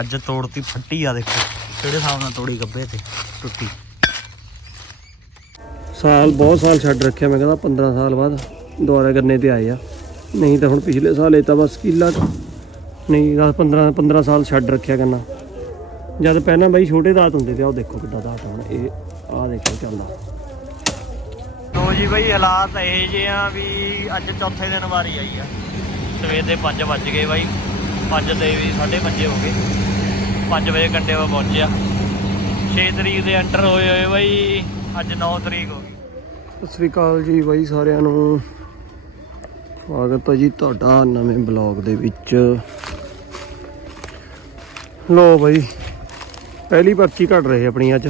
ਅੱਜ ਤੋੜਤੀ ਫੱਟੀ ਆ ਦੇਖੋ। ਕਿਹੜੇ ਹਿਸਾਬ ਨਾਲ ਤੋੜੀ ਗੱਬੇ ਤੇ? ਟੁੱਟੀ। ਸਾਲ ਬਹੁਤ ਸਾਲ ਛੱਡ ਰੱਖਿਆ ਮੈਂ ਕਹਿੰਦਾ 15 ਸਾਲ ਬਾਅਦ ਦੁਬਾਰਾ ਗੰਨੇ ਤੇ ਆਏ ਆ। ਨਹੀਂ ਤਾਂ ਹੁਣ ਪਿਛਲੇ ਸਾਲ ਇਹ ਤਾਂ ਬਸ ਕਿੱਲਾ ਨਹੀਂ 10 15 15 ਸਾਲ ਛੱਡ ਰੱਖਿਆ ਗੰਨਾ। ਜਦ ਪਹਿਲਾਂ ਬਾਈ ਛੋਟੇ ਦਾਤ ਹੁੰਦੇ ਤੇ ਆਹ ਦੇਖੋ ਕਿੱਡਾ ਦਾਤ ਹੁਣ। ਇਹ ਆਹ ਦੇਖੋ ਚੱਲਦਾ। ਲੋ ਜੀ ਬਈ ਹਾਲਾਤ ਇਹ ਜੇ ਆ ਵੀ ਅੱਜ ਚੌਥੇ ਦਿਨ ਵਾਰੀ ਆਈ ਆ। ਸਵੇਰ ਦੇ 5 ਵੱਜ ਗਏ ਬਾਈ। 5 ਦੇ ਵੀ 5:30 ਹੋ ਗਏ। 5 ਵਜੇ ਘੰਟੇ ਵਾ ਪਹੁੰਚਿਆ। 6 ਤਰੀਕ ਦੇ ਐਂਟਰ ਹੋਏ ਹੋਏ ਬਾਈ, ਅੱਜ 9 ਤਰੀਕ ਹੋ ਗਈ। ਸਤਿ ਸ੍ਰੀ ਅਕਾਲ ਜੀ ਬਾਈ ਸਾਰਿਆਂ ਨੂੰ। ਸਵਾਗਤ ਹੈ ਜੀ ਤੁਹਾਡਾ ਨਵੇਂ ਬਲੌਗ ਦੇ ਵਿੱਚ। ਲੋ ਬਾਈ, ਪਹਿਲੀ ਪਰਚੀ ਘੜ ਰਹੇ ਆਪਣੀ ਅੱਜ।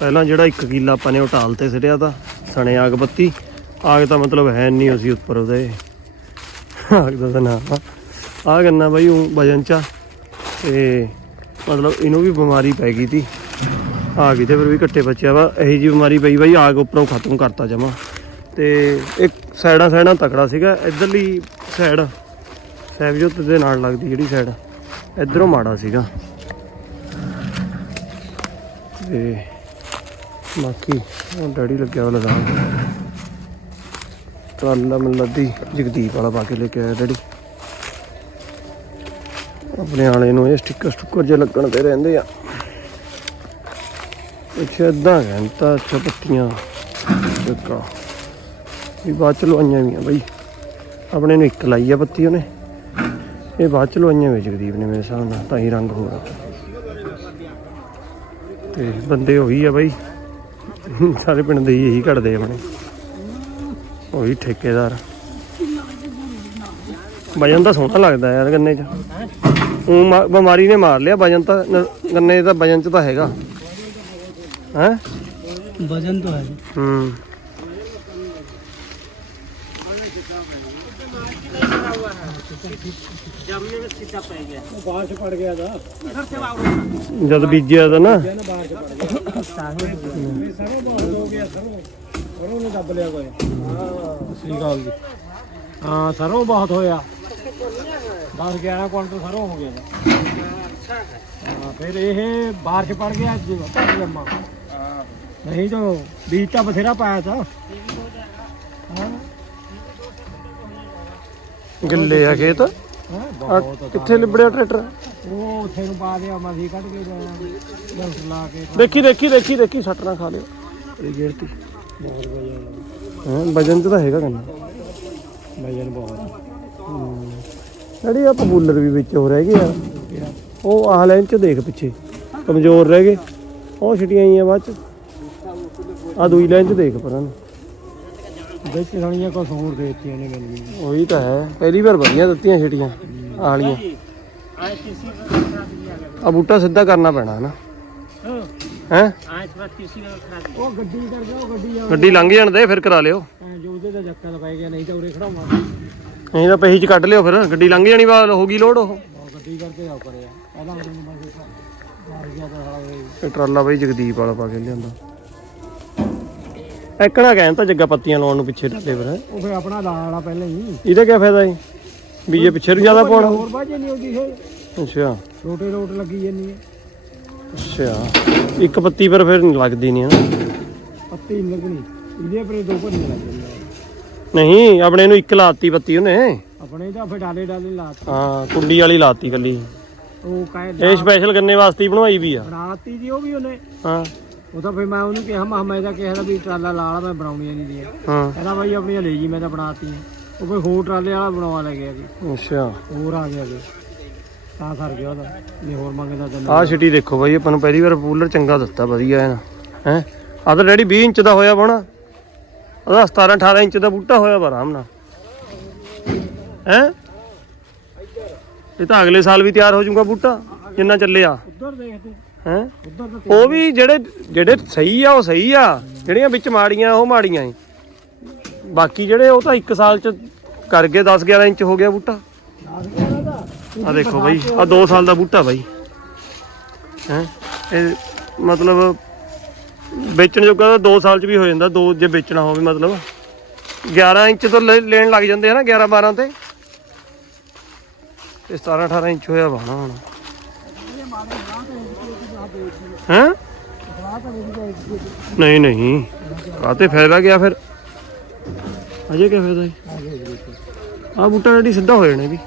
ਪਹਿਲਾਂ ਜਿਹੜਾ 1 ਕਿੱਲਾ ਆਪਾਂ ਨੇ ਉਹ ਟਾਲ ਤੇ ਸਿਰਿਆ ਤਾਂ, ਸਣੇ ਆਗ ਬੱਤੀ। ਆਗ ਤਾਂ ਮਤਲਬ ਹੈ ਨਹੀਂ ਅਸੀਂ ਉੱਪਰ ਉਹਦੇ। ਆਗ ਦਾ ਤਾਂ ਨਾਮ ਆ। ਗੰਨਾ ਬਾਈ, ਉਹ ਵਜਨ ਚਾ ਆ। ਤੇ ਮਤਲਬ ਇਹਨੂੰ ਵੀ ਬਿਮਾਰੀ ਪੈ ਗਈ ਤੀ। ਆ ਗਈ ਤੇ ਫਿਰ ਵੀ ਘੱਟੇ ਬਚਿਆ ਵਾ। ਇਹੀ ਜੀ ਬਿਮਾਰੀ ਪਈ ਬਾਈ, ਆਗ ਉੱਪਰੋਂ ਖਤਮ ਕਰਤਾ ਜਮਾ। ਤੇ ਇੱਕ ਸਾਈਡਾਂ ਸਾਈਡਾਂ ਤਕੜਾ ਸੀਗਾ। ਇਧਰਲੀ ਸਾਈਡ, ਸੈਵਜੋਤ ਦੇ ਨਾਲ ਲੱਗਦੀ ਜਿਹੜੀ ਸਾਈਡ, ਇਧਰੋਂ ਮਾੜਾ ਸੀਗਾ। ਤੇ ਬਾਕੀ ਉਹ ਡੈਡੀ ਲੱਗਿਆ ਹੋਇਆ ਲਗਾਉਣ ਟਰਾਲਾ ਮਲੱਦੀ ਜਗਦੀਪ ਵਾਲਾ ਪਾ ਕੇ ਲੈ ਕੇ ਆਇਆ ਡੈਡੀ। ਆਪਣੇ ਆਲੇ ਨੂੰ ਇਹ ਸਟicker ਸਟੁੱਕਰ ਜੇ ਲੱਗਣ ਤੇ ਰਹਿੰਦੇ ਆ। ਅੱਛਾ ਇਦਾਂ ਘੰਟਾ ਅੱਛਾ ਪੱਤੀਆਂ ਦੇਖਾ ਵੀ ਬਾਅਦ ਚ ਲਵਾਈਆਂ ਵੀ ਆ ਬਈ। ਆਪਣੇ ਨੂੰ ਇੱਕ ਲਾਈ ਆ ਪੱਤੀ ਉਹਨੇ। ਇਹ ਬਾਅਦ ਚ ਲਵਾਈਆਂ ਵੀ ਜਗਦੀਪ ਨੇ ਮੇਰੇ ਹਿਸਾਬ ਨਾਲ, ਤਾਂ ਹੀ ਰੰਗ ਹੋ ਗਿਆ ਤੇ ਬੰਦੇ ਉਹੀ ਆ ਬਈ। ਸਾਰੇ ਪਿੰਡ ਦੇ ਹੀ ਇਹੀ ਘੜਦੇ ਆਪਣੇ। ਉਹੀ ਠੇਕੇਦਾਰ। ਵਜਨ ਤਾਂ ਸੋਹਣਾ ਲੱਗਦਾ ਯਾਰ ਗੰਨੇ 'ਚ। ਉਹ ਬਿਮਾਰੀ ਨੇ ਮਾਰ ਲਿਆ ਵਜਨ ਤਾਂ ਗੰਨੇ ਦਾ ਵਜਨ 'ਚ ਤਾਂ ਹੈਗਾ। ਹੈ? ਵਜਨ ਤਾਂ ਹੈ। ਹੂੰ। ਜਦ ਬੀਜਿਆ ਤਾਂ ਨਾ। ਸਰੋਂ ਬਹੁਤ ਹੋ ਗਿਆ ਸਰੋਂ ਸਰੋਂ ਨੇ ਦੱਬ ਲਿਆ ਕੋਈ ਹਾਂ ਸਹੀ ਗੱਲ ਜੀ। ਹਾਂ ਸਰੋਂ ਬਹੁਤ ਹੋਇਆ। 10 11 ਕੁਇੰਟਲ ਸਰੋਂ ਹੋ ਗਿਆ ਹਾਂ ਫਿਰ ਇਹ ਬਾਰਿਸ਼ ਪੜ ਗਿਆ ਅੱਜ ਘੱਟ ਜੰਮਾ ਨਹੀਂ ਤਾਂ ਬੀਜ ਤਾਂ ਬਥੇਰਾ ਪਾਇਆ ਤਾ। ਗਿੱਲੇ ਆ ਖੇਤ? ਹਾਂ, ਆ ਬਹੁਤ ਕਿੱਥੇ ਲਿਬੜਿਆ ਟਰੈਕਟਰ? ਉਹ ਉੱਥੇ ਨੂੰ ਪਾ ਦਿਆ ਮਸੀਂ ਕੱਢ ਕੇ ਬਲਟ ਲਾ ਕੇ ਦੇਖੀ ਦੇਖੀ ਦੇਖੀ ਦੇਖੀ ਸੱਟ ਨਾ ਖਾ ਲਿਓ। ਇਹ ਵਜਨ ਹਾਂ ਵਜਨ ਤਾਂ ਹੈਗਾ ਗੰਨਾ ਵਜਨ ਬਹੁਤ ਜਿਹੜੀ ਆ ਪਪੂਲਰ ਵੀ ਵਿੱਚ ਹੋ ਰਹਿ ਗਏ ਆ। ਉਹ ਆਹ ਲਾਈਨ 'ਚ ਦੇਖ ਪਿੱਛੇ ਕਮਜ਼ੋਰ ਰਹਿ ਗਏ। ਉਹ ਛਟੀਆਂ ਆਈਆਂ ਬਾਅਦ 'ਚ। ਆ ਦੂਈ ਲਾਈਨ 'ਚ ਦੇਖ ਪਰਾਂ। ਵਿੱਚ ਰਣੀਆਂ ਕੁਛ ਹੋਰ ਦਿੱਤੀਆਂ ਨੇ ਮੈਨੂੰ। ਉਹੀ ਤਾਂ ਹੈ। ਪਹਿਲੀ ਵਾਰ ਵਧੀਆ ਦਿੱਤੀਆਂ ਛਟੀਆਂ ਆਲੀਆਂ ਆ ਬੂਟਾ ਸਿੱਧਾ ਕਰਨਾ ਪੈਣਾ ਹਨਾ? ਹੈ? ਉਹ ਗੱਡੀ ਕਰ ਗਿਆ ਉਹ ਗੱਡੀ ਆ। ਗੱਡੀ ਲੰਘ ਜਾਣ ਦੇ ਫਿਰ ਕਰਾ ਲਿਓ। ਜੋ ਉਹਦੇ ਦਾ ਜੱਕਾ ਲਪਾਈ ਗਿਆ ਨਹੀਂ ਤਾਂ ਉਰੇ ਖੜਾਵਾਂ। ਨਹੀਂ ਤਾਂ ਪਹੀ 'ਚ ਕੱਢ ਲਿਓ ਫਿਰ ਗੱਡੀ ਲੰਘ ਜਾਣੀ ਬਾਅਦ ਹੋ ਗਈ ਲੋਡ ਉਹ। ਗੱਡੀ ਕਰਕੇ ਜਾਓ ਕਰਿਆ ਪਹਿਲਾਂ ਮੈਨੂੰ ਬਸ ਮਾਰ ਗਿਆ ਤਾਂ ਹਾਲਾ ਵੇ ਟਰਾਲਾ ਬਈ ਜਗਦੀਪ ਵਾਲਾ ਪਾ ਕੇ ਲਿਆਂਦਾ। ਐਕਣਾ ਕਹਿੰਦਾ ਜੱਗਾ ਪੱਤੀਆਂ ਲਾਉਣ ਨੂੰ ਪਿੱਛੇ ਟੱਲੇ ਪਰ। ਉਹ ਫਿਰ ਆਪਣਾ ਲਾ ਵਾਲਾ ਪਹਿਲਾਂ ਹੀ। ਇਹਦਾ ਕੀ ਫਾਇਦਾ ਹੈ ਬੀਜੇ ਪਿੱਛੇ ਨੂੰ ਜ਼ਿਆਦਾ ਪਾਉਣਾ। ਹੋਰ ਬਾਜੇ ਨਹੀਂ ਉਹਦੀ ਹੈ ਅੱਛਾ। ਰੋਟੇ ਰੋਟ ਲੱਗੀ ਜਾਂਦੀ ਹੈ। ਅੱਛਾ। ਇੱਕ ਪੱਤੀ ਪਰ ਫਿਰ ਲੱਗਦੀ ਨਹੀਂ ਹਨਾ ਪੱਤੀ ਨਹੀਂ ਲੱਗਣੀ। ਇਹਦੇ ਪਰੇ ਦੋ ਭਰੀਆਂ ਲੱਗ ਜਾਂਦੀਆਂ। ਨਹੀਂ ਆਪਣੇ ਨੂੰ ਇੱਕ ਲਾਤੀ ਪੱਤੀ ਉਹਨੇ। ਆਪਣੇ ਤਾਂ ਫਿਰ ਡਾਲੇ ਲਾਤ। ਹਾਂ ਕੁੰਡੀ ਵਾਲੀ ਲਾਤੀ ਕੱਲੀ ਉਹ ਕਾਇ ਇਹ ਸਪੈਸ਼ਲ ਗੰਨੇ ਵਾਸਤੇ ਹੀ ਬਣਵਾਈ ਵੀ ਆ। ਬਣਾਤੀ ਜੀ ਉਹ ਵੀ ਉਹਨੇ। ਹਾਂ। ਉਹ ਤਾਂ ਫਿਰ ਮੈਂ ਉਹਨੂੰ ਕਿਹਾ ਮੈਂ ਮੈਂ ਤਾਂ ਕਿਹਾ ਵੀ ਟਰਾਲਾ ਲਾ ਲਾ ਮੈਂ ਬਣਾਉਣੀਆਂ ਨਹੀਂ ਦੀਆਂ। ਹਾਂ। ਕਹਿੰਦਾ ਬਾਈ ਆਪਣੀਆਂ ਲੈ ਜੀ ਮੈਂ ਤਾਂ ਬਣਾਤੀਆਂ। ਉਹ ਕੋਈ ਹੋਰ ਟਰਾਲੇ ਵਾਲਾ ਬਣਵਾ ਲੈ ਗਿਆ ਜੀ। ਅੱਛਾ। ਹੋਰ ਆ ਗਿਆ ਜੀ। ਤਾਂ ਸਰ ਗਿਆ ਉਹਦਾ। ਨਹੀਂ ਹੋਰ ਮੰਗਦਾ ਤਾਂ ਆਹ ਸਿਟੀ ਦੇਖੋ ਬਾਈ ਆਪਾਂ ਨੂੰ ਪਹਿਲੀ ਵਾਰ ਪੂਲਰ ਚੰਗਾ ਦਿੱਤਾ ਵਧੀਆ ਹੈ ਨਾ। ਹੈ? ਆ ਤਾਂ ਡੈਡੀ 20 ਇੰਚ ਦਾ ਹੋਇਆ ਬਣਾ। ਉਹਦਾ 17 18 ਇੰਚ ਦਾ ਬੂਟਾ ਹੋਇਆ ਵਾ ਆਰਾਮ ਨਾਲ। ਹੈ? ਇਹ ਤਾਂ ਅਗਲੇ ਸਾਲ ਵੀ ਤਿਆਰ ਹੋ ਜਾਊਗਾ ਬੂਟਾ ਜਿੰਨਾ ਚੱਲਿਆ। ਉੱਧਰ ਦੇਖਦੇ ਹੈ? ਉਹ ਵੀ ਜਿਹੜੇ ਜਿਹੜੇ ਸਹੀ ਆ ਉਹ ਸਹੀ ਆ। ਜਿਹੜੀਆਂ ਵਿੱਚ ਮਾੜੀਆਂ ਉਹ ਮਾੜੀਆਂ ਏ ਬਾਕੀ ਜਿਹੜੇ ਉਹ ਤਾਂ 1 ਸਾਲ ਚ ਕਰ ਗਏ 10 11 ਇੰਚ ਹੋ ਗਿਆ ਬੂਟਾ। ਆ ਦੇਖੋ ਬਾਈ ਆ 2 ਸਾਲ ਦਾ ਬੂਟਾ ਬਾਈ। ਹੈ? ਇਹ ਮਤਲਬ ਵੇਚਣ ਜੋਗਾ ਤਾਂ 2 ਸਾਲ ਚ ਵੀ ਹੋ ਜਾਂਦਾ ਦੋ ਜੇ ਵੇਚਣਾ ਹੋਵੇ ਮਤਲਬ। 11 ਇੰਚ ਤੋਂ ਲੈਣ ਲੱਗ ਜਾਂਦੇ ਆ ਨਾ 11 12 ਤੇ। ਇਹ 17 18 ਇੰਚ ਹੋਇਆ ਨਾ ਹੁਣ। ਹੈ? ਨਹੀਂ ਨਹੀਂ। ਕਾਤੇ ਫਾਇਦਾ ਗਿਆ ਫਿਰ। ਅਜੇ ਕੀ ਫਾਇਦਾ ਆ ਬੂਟਾ ਜਿਹੜੀ ਸਿੱਧਾ ਹੋ ਜਾਣਾ ਵੀ।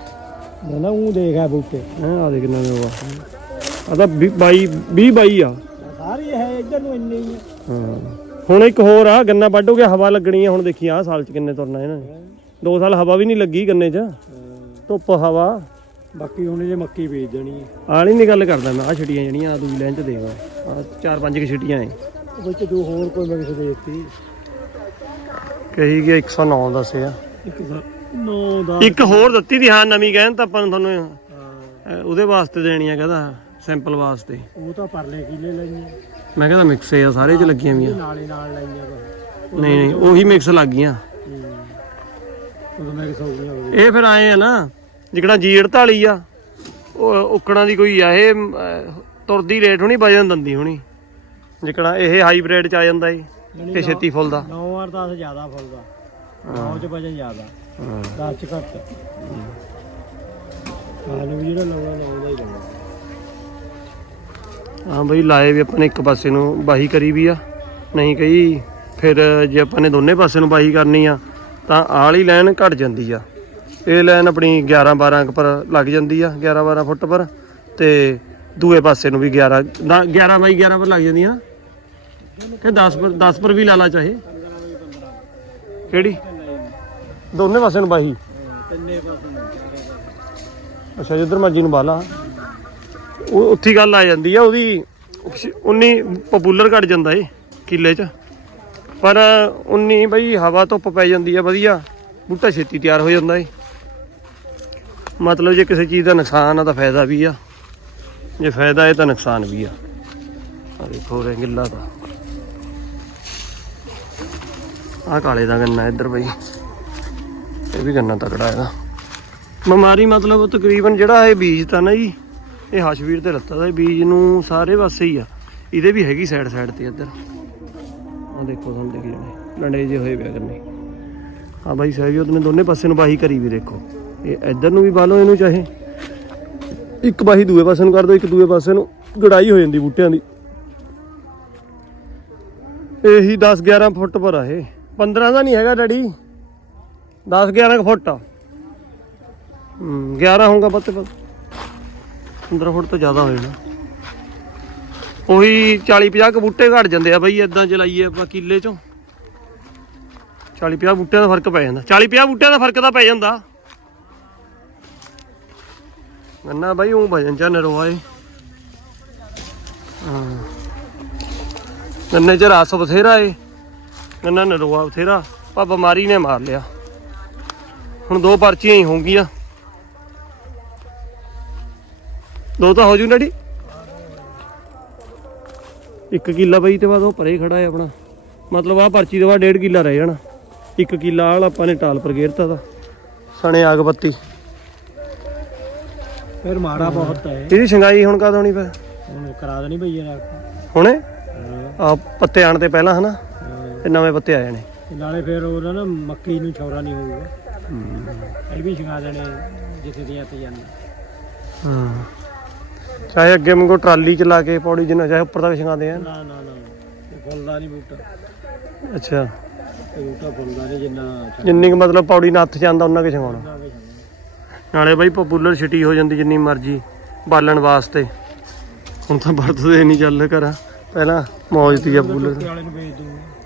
ਨਾ ਨਾ ਉਹ ਦੇਖਾ ਬੂਟੇ। ਹੈ ਆ ਦੇ ਕਿੰਨਾ ਹੋਗਾ ਆ। ਤਾਂ 22 20 22 ਆ। ਸਾਰੀ ਹੈ ਇੱਧਰ ਨੂੰ ਇੰਨੇ ਹੀ ਹਾਂ। ਹੁਣ ਇੱਕ ਹੋਰ ਆ ਗੰਨਾ ਵੱਢ ਹੋ ਗਿਆ ਹਵਾ ਲੱਗਣੀ ਆ ਹੁਣ ਦੇਖੀ ਆ ਸਾਲ ਚ ਕਿੰਨੇ ਤੁਰਨਾ ਇਹਨਾਂ ਨੇ। ਦੋ ਸਾਲ ਹਵਾ ਵੀ ਨਹੀਂ ਲੱਗੀ ਗੰਨੇ ਚ। ਧੁੱਪ ਹਵਾ। ਬਾਕੀ ਹੁਣ ਜੇ ਮੱਕੀ ਬੀਜ ਦੇਣੀ ਹੈ। ਆਲੀ ਨਹੀਂ ਗੱਲ ਕਰਦਾ ਮੈਂ ਆ ਛਟੀਆਂ ਜਿਹੜੀਆਂ ਆ ਦੂਜੀ ਲਾਈਨ ਚ ਦੇਖ ਆ ਚਾਰ ਪੰਜ ਕਿ ਛਟੀਆਂ ਐ ਉਹ ਵਿੱਚ ਦੋ ਹੋਰ ਕੋਈ ਮੈਂ ਕਿਸੇ ਦੇਤੀ। ਕਹੀ ਗਿਆ 109 ਦੱਸਿਆ ਇੱਕ ਨੌ ਦਾ ਇੱਕ ਹੋਰ ਦਿੱਤੀ ਦੀ ਹਾਂ ਨਵੀਂ ਕਹਿਣ ਤਾਂ ਆਪਾਂ ਨੂੰ ਤੁਹਾਨੂੰ ਅਹ, ਉਹਦੇ ਵਾਸਤੇ ਦੇਣੀ ਆ ਕਹਿੰਦਾ। ਸੈਂਪਲ ਵਾਸਤੇ। ਉਹ ਤਾਂ ਪਰਲੇ ਕਿਲੇ ਲਈਆਂ। ਮੈਂ ਕਹਿੰਦਾ ਮਿਕਸ ਆ ਸਾਰੇ ਚ ਲੱਗੀਆਂ ਵੀਆਂ ਨਾਲੇ ਨਾਲ ਲਾਈਆਂ ਬਸ। ਨਹੀਂ ਨਹੀਂ ਉਹੀ ਮਿਕਸ ਲੱਗ ਗਈਆਂ ਉਹ ਮੈਂ ਕਿਹਾ ਸੌ ਗਈਆਂ ਇਹ ਫਿਰ ਆਏ ਆ ਨਾ ਜਿਕੜਾ ਜੀ 48 ਆ ਉਹ ਉਕੜਾਂ ਦੀ ਕੋਈ ਆ ਇਹ ਤੁਰਦੀ ਰੇਟ ਹੋਣੀ ਵਜਨ ਦੰਦੀ ਹੋਣੀ। ਜਿਕੜਾ ਇਹ ਹਾਈਬ੍ਰਿਡ ਚ ਆ ਜਾਂਦਾ ਏ ਇਹ ਛੇਤੀ ਫੁੱਲਦਾ। 9 ਵਾਰ 10 ਜ਼ਿਆਦਾ ਫੁੱਲਦਾ। 9 ਚ ਵਜਨ ਜ਼ਿਆਦਾ। ਹਾਂ। 10 ਚ ਘੱਟ। ਆਲੂ ਵੀ ਜਿਹੜਾ ਲਾਉਣਾ ਲਾਉਂਦਾ ਹੀ ਲਾਉਣਾ ਹਾਂ ਬਈ ਲਾਏ ਵੀ ਆਪਾਂ ਨੇ ਇੱਕ ਪਾਸੇ ਨੂੰ ਬਾਹੀ ਕਰੀ ਵੀ ਆ। ਨਹੀਂ ਕਹੀ ਫਿਰ ਜੇ ਆਪਾਂ ਨੇ ਦੋਨੇ ਪਾਸੇ ਨੂੰ ਬਾਹੀ ਕਰਨੀ ਆ ਤਾਂ ਆਹ ਵਾਲੀ ਲਾਈਨ ਘਟ ਜਾਂਦੀ ਆ। ਇਹ ਲਾਈਨ ਆਪਣੀ 11 12 ਕੁ ਪਰ ਲੱਗ ਜਾਂਦੀ ਆ 11 12 ਫੁੱਟ ਪਰ ਤੇ ਦੂਏ ਪਾਸੇ ਨੂੰ ਵੀ 11 ਨਾ, 11 ਬਾਈ 11 ਪਰ ਲੱਗ ਜਾਂਦੀ ਆ ਕਿ 10 ਪਰ 10 ਪਰ ਵੀ ਲਾ ਲਾ ਚਾਹੇ। ਕਿਹੜੀ? ਦੋਨੇ ਪਾਸੇ ਨੂੰ ਬਾਹੀ? ਤਿੰਨੇ ਪਾਸੇ ਅੱਛਾ ਜਿੱਧਰ ਮਰਜ਼ੀ ਨੂੰ ਬਾਲਾ ਉਹ ਉੱਥੀ ਗੱਲ ਆ ਜਾਂਦੀ ਆ ਉਹਦੀ, ਉਨੀ ਪਪੂਲਰ ਘਟ ਜਾਂਦਾ ਏ, ਕਿੱਲੇ 'ਚ। ਪਰ ਉਨੀ ਬਈ ਹਵਾ ਧੁੱਪ ਪੈ ਜਾਂਦੀ ਆ, ਵਧੀਆ। ਬੂਟਾ ਛੇਤੀ ਤਿਆਰ ਹੋ ਜਾਂਦਾ ਏ। ਮਤਲਬ ਜੇ ਕਿਸੇ ਚੀਜ਼ ਦਾ ਨੁਕਸਾਨ ਆ, ਤਾਂ ਫਾਇਦਾ ਵੀ ਆ। ਜੇ ਫਾਇਦਾ ਹੈ ਤਾਂ ਨੁਕਸਾਨ ਵੀ ਆ। ਆ ਦੇਖੋ ਰੇ ਗਿੱਲਾ ਦਾ। ਆ ਕਾਲੇ ਦਾ ਗੰਨਾ ਇੱਧਰ ਬਈ। ਇਹ ਵੀ ਗੰਨਾ ਤਕੜਾ ਇਹਦਾ। ਬਿਮਾਰੀ ਮਤਲਬ ਤਕਰੀਬਨ ਜਿਹੜਾ ਇਹ ਬੀਜ ਤਾਂ ਨਾ ਜੀ ਇਹ ਹਸ਼ਵੀਰ ਤੇ ਲੱਤਾ ਦਾ ਬੀਜ ਨੂੰ ਸਾਰੇ ਪਾਸੇ ਹੀ ਆ। ਇਹਦੇ ਵੀ ਹੈਗੀ ਸਾਈਡ ਸਾਈਡ ਤੇ ਇੱਧਰ। ਆ ਦੇਖੋ ਤੁਹਾਨੂੰ ਦਿਖ ਜਾਣੇ। ਲੰਡੇ ਜੇ ਹੋਏ ਪਿਆ ਕਰਨੇ। ਹਾਂ ਬਾਈ ਸਹਿਯੋਗ ਨੇ ਦੋਨੇ ਪਾਸੇ ਨੂੰ ਬਾਹੀ ਕਰੀ ਵੀ ਦੇਖੋ। ਇਹ ਇੱਧਰ ਨੂੰ ਵੀ ਪਾ ਇਹਨੂੰ ਚਾਹੇ। ਇੱਕ ਬਾਹੀ ਦੂਏ ਪਾਸੇ ਨੂੰ ਕਰ ਦਿਓ ਇੱਕ ਦੂਏ ਪਾਸੇ ਨੂੰ ਗੜਾਈ ਹੋ ਜਾਂਦੀ ਬੂਟਿਆਂ ਦੀ। ਇਹੀ 10 11 ਫੁੱਟ ਪਰ ਆ ਇਹ। 15 ਦਾ ਨਹੀਂ ਹੈਗਾ ਡੈਡੀ। 10 11 ਫੁੱਟ ਆ। ਹਮ, 11 ਹੋਊਗਾ ਬੱਤੇ ਬੱਤ 15 ਫੁੱਟ ਤੋਂ ਜ਼ਿਆਦਾ ਹੋ ਜਾਣਾ ਉਹੀ 40 50 ਕ ਬੂਟੇ ਘਟ ਜਾਂਦੇ ਆ ਬਈ ਇਦਾਂ ਚਲਾਈਏ ਆਪਾਂ ਕਿੱਲੇ ਚੋਂ। 40 50 ਬੂਟਿਆਂ ਦਾ ਫ਼ਰਕ ਪੈ ਜਾਂਦਾ। 40 50 ਬੂਟਿਆਂ ਦਾ ਫ਼ਰਕ ਤਾਂ ਪੈ ਜਾਂਦਾ। ਗੰਨਾ ਬਾਈ ਉਹ ਭਜਨ ਚ ਨਰੋਆ ਏ ਹਾਂ। ਗੰਨੇ ਚ ਰਸ ਬਥੇਰਾ ਏ। ਗੰਨਾ ਨਰੋਆ ਬਥੇਰਾ। ਪਰ ਬਿਮਾਰੀ ਨੇ ਮਾਰ ਲਿਆ। ਹੁਣ ਦੋ ਪਰਚੀਆਂ ਹੀ ਹੋਣਗੀਆਂ ਦੋ ਤਾਂ ਹੋ ਜੂ ਡੈਡੀ। ਇੱਕ ਕਿੱਲਾ ਬਈ ਤੇ ਬਾਅਦ ਉਹ ਪਰੇ ਖੜਾ ਹੈ ਆਪਣਾ। ਮਤਲਬ ਆ ਪਰਚੀ ਦੇ ਬਾਅਦ ਡੇਢ ਕਿੱਲਾ ਰਹਿ ਜਾਣਾ। ਇੱਕ ਕਿੱਲਾ ਵਾਲਾ ਆਪਾਂ ਨੇ ਟਾਲ ਪਰ ਗੇਰਤਾ ਦਾ। ਸਣੇ ਆਗ ਬੱਤੀ। ਫਿਰ ਮਾੜਾ ਬਹੁਤ ਹੈ। ਇਹਦੀ ਸ਼ੰਗਾਈ ਹੁਣ ਕਦ ਹੋਣੀ ਪੈ ਹੁਣ ਕਰਾ ਦੇਣੀ ਭਈਆ ਹੁਣੇ? ਹਾਂ। ਆ ਪੱਤੇ ਆਣ ਤੇ ਪਹਿਲਾਂ ਹਨਾ। ਤੇ ਨਵੇਂ ਪੱਤੇ ਆ ਜਾਣੇ। ਨਾਲੇ ਫਿਰ ਉਹਨਾਂ ਨਾ ਮੱਕੀ ਨੂੰ ਛੌਰਾ ਨਹੀਂ ਹੋਊਗਾ। ਇਹ ਵੀ ਛਗਾ ਦੇਣੇ ਜਿੱਥੇ ਦੀਆਂ ਤੇ ਜਾਂਦੇ। ਹਾਂ। ਚਾਹੇ ਅੱਗੇ ਮੰਗੋ ਟਰਾਲੀ ਚ ਲਾ ਕੇ ਪੌੜੀ ਜਿੰਨਾ ਚਾਹੇ ਉੱਪਰ ਤੱਕ ਛੰਗਾਦੇ ਆ। ਨਾ ਨਾ ਨਾ ਫੁੱਲਦਾ ਨਹੀਂ ਬੂਟਾ। ਅੱਛਾ। ਬੂਟਾ ਫੁੱਲਦਾ ਨਹੀਂ ਜਿੰਨਾ ਜਿੰਨੀ ਕੁ ਮਤਲਬ ਪੌੜੀ ਨਾਲ ਹੱਥ ਆਂਦਾ ਉਹਨਾਂ ਕਿ ਛੰਗਾਉਣਾ। ਨਾਲੇ ਬਾਈ ਪਪੂਲਰ ਛਿਟੀ ਹੋ ਜਾਂਦੀ ਜਿੰਨੀ ਮਰਜ਼ੀ ਬਾਲਣ ਵਾਸਤੇ। ਹੁਣ ਤਾਂ ਵਰਤਦੇ ਨਹੀਂ ਚੱਲ ਕਰਾਂ ਪਹਿਲਾਂ ਮੌਜ ਤੀ ਆ ਪਪੂਲਰ ਦੂੰ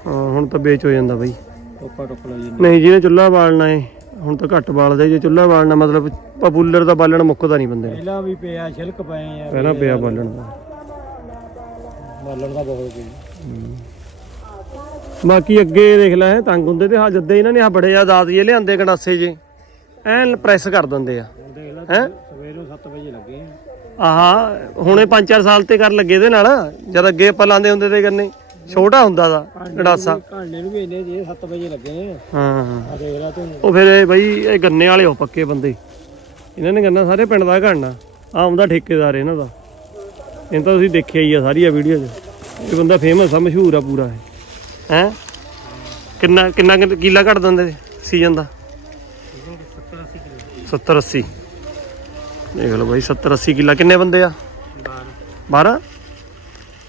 ਹਾਂ ਹੁਣ ਤਾਂ ਵੇਚ ਹੋ ਜਾਂਦਾ ਬਾਈ। ਜਾਂਦੇ। ਨਹੀਂ ਜਿਹਨੇ ਚੁੱਲ੍ਹਾ ਬਾਲਣਾ ਏ ਹੁਣ ਤਾਂ ਘੱਟ ਬਾਲਦਾ ਜੇ ਚੁੱਲ੍ਹਾ ਬਾਲਣਾ ਮਤਲਬ ਪਪੂਲਰ ਦਾ ਬਾਲਣ ਮੁੱਕਦਾ ਨਹੀਂ ਬੰਦੇ ਨੂੰ। ਪਹਿਲਾਂ ਵੀ ਪਿਆ ਛਿਲਕ ਪਏ ਆ ਪਹਿਲਾਂ ਪਿਆ ਬਾਲਣ ਦਾ। ਬਾਲਣ ਦਾ ਬਹੁਤ ਪਿਆ ਬਾਕੀ ਅੱਗੇ ਦੇਖ ਲੈ ਤੰਗ ਹੁੰਦੇ ਤੇ ਹਾਂ ਜੱਦੇ ਇਹਨਾਂ ਨੇ ਆ ਬੜੇ ਆ ਦਾਦ ਜੇ ਲਿਆਂਦੇ ਗੰਡਾਸੇ ਜੇ ਐਨ ਪ੍ਰੈਸ ਕਰ ਦਿੰਦੇ ਆ। ਹੈਂ? ਸਵੇਰੋਂ 7 ਵਜੇ ਲੱਗੇ ਆਹਾ ਹੁਣੇ 5-4 ਸਾਲ ਤੇ ਕਰ ਲੱਗੇ ਇਹਦੇ ਨਾਲ ਜਦ ਅੱਗੇ ਆਪਾਂ ਲਾਉਂਦੇ ਹੁੰਦੇ ਤੇ ਗੰਨੇ ਛੋਟਾ ਹੁੰਦਾ ਦਾ ਗੰਡਾਸਾ ਘਾਣੇ ਨੂੰ ਵੀ ਇੰਨੇ ਜੇ 7 ਵਜੇ ਲੱਗੇ ਆ ਹਾਂ ਆ ਦੇਖ ਲੈ ਤੂੰ। ਉਹ ਫਿਰ ਇਹ ਬਈ ਇਹ ਗੰਨੇ ਵਾਲੇ ਹੋ ਪੱਕੇ ਬੰਦੇ। ਇਹਨਾਂ ਨੇ ਗੰਨਾ ਸਾਰੇ ਪਿੰਡ ਦਾ ਘੜਨਾ। ਆ ਆਉਂਦਾ ਠੇਕੇਦਾਰ ਇਹਨਾਂ ਦਾ। ਇਹਨਾਂ ਤਾਂ ਤੁਸੀਂ ਦੇਖਿਆ ਹੀ ਆ ਸਾਰੀਆਂ ਵੀਡੀਓ 'ਚ ਇਹ ਬੰਦਾ ਫੇਮਸ ਆ ਮਸ਼ਹੂਰ ਆ ਪੂਰਾ ਇਹ। ਹੈ? ਕਿੰਨਾ ਕਿੰਨਾ ਕੁ ਕਿੱਲਾ ਘੜ ਦਿੰਦੇ ਸੀਜ਼ਨ ਦਾ? 70 80 ਦੇਖ ਲਓ ਬਾਈ 70 80 ਕਿੱਲਾ। ਕਿੰਨੇ ਬੰਦੇ ਆ? 12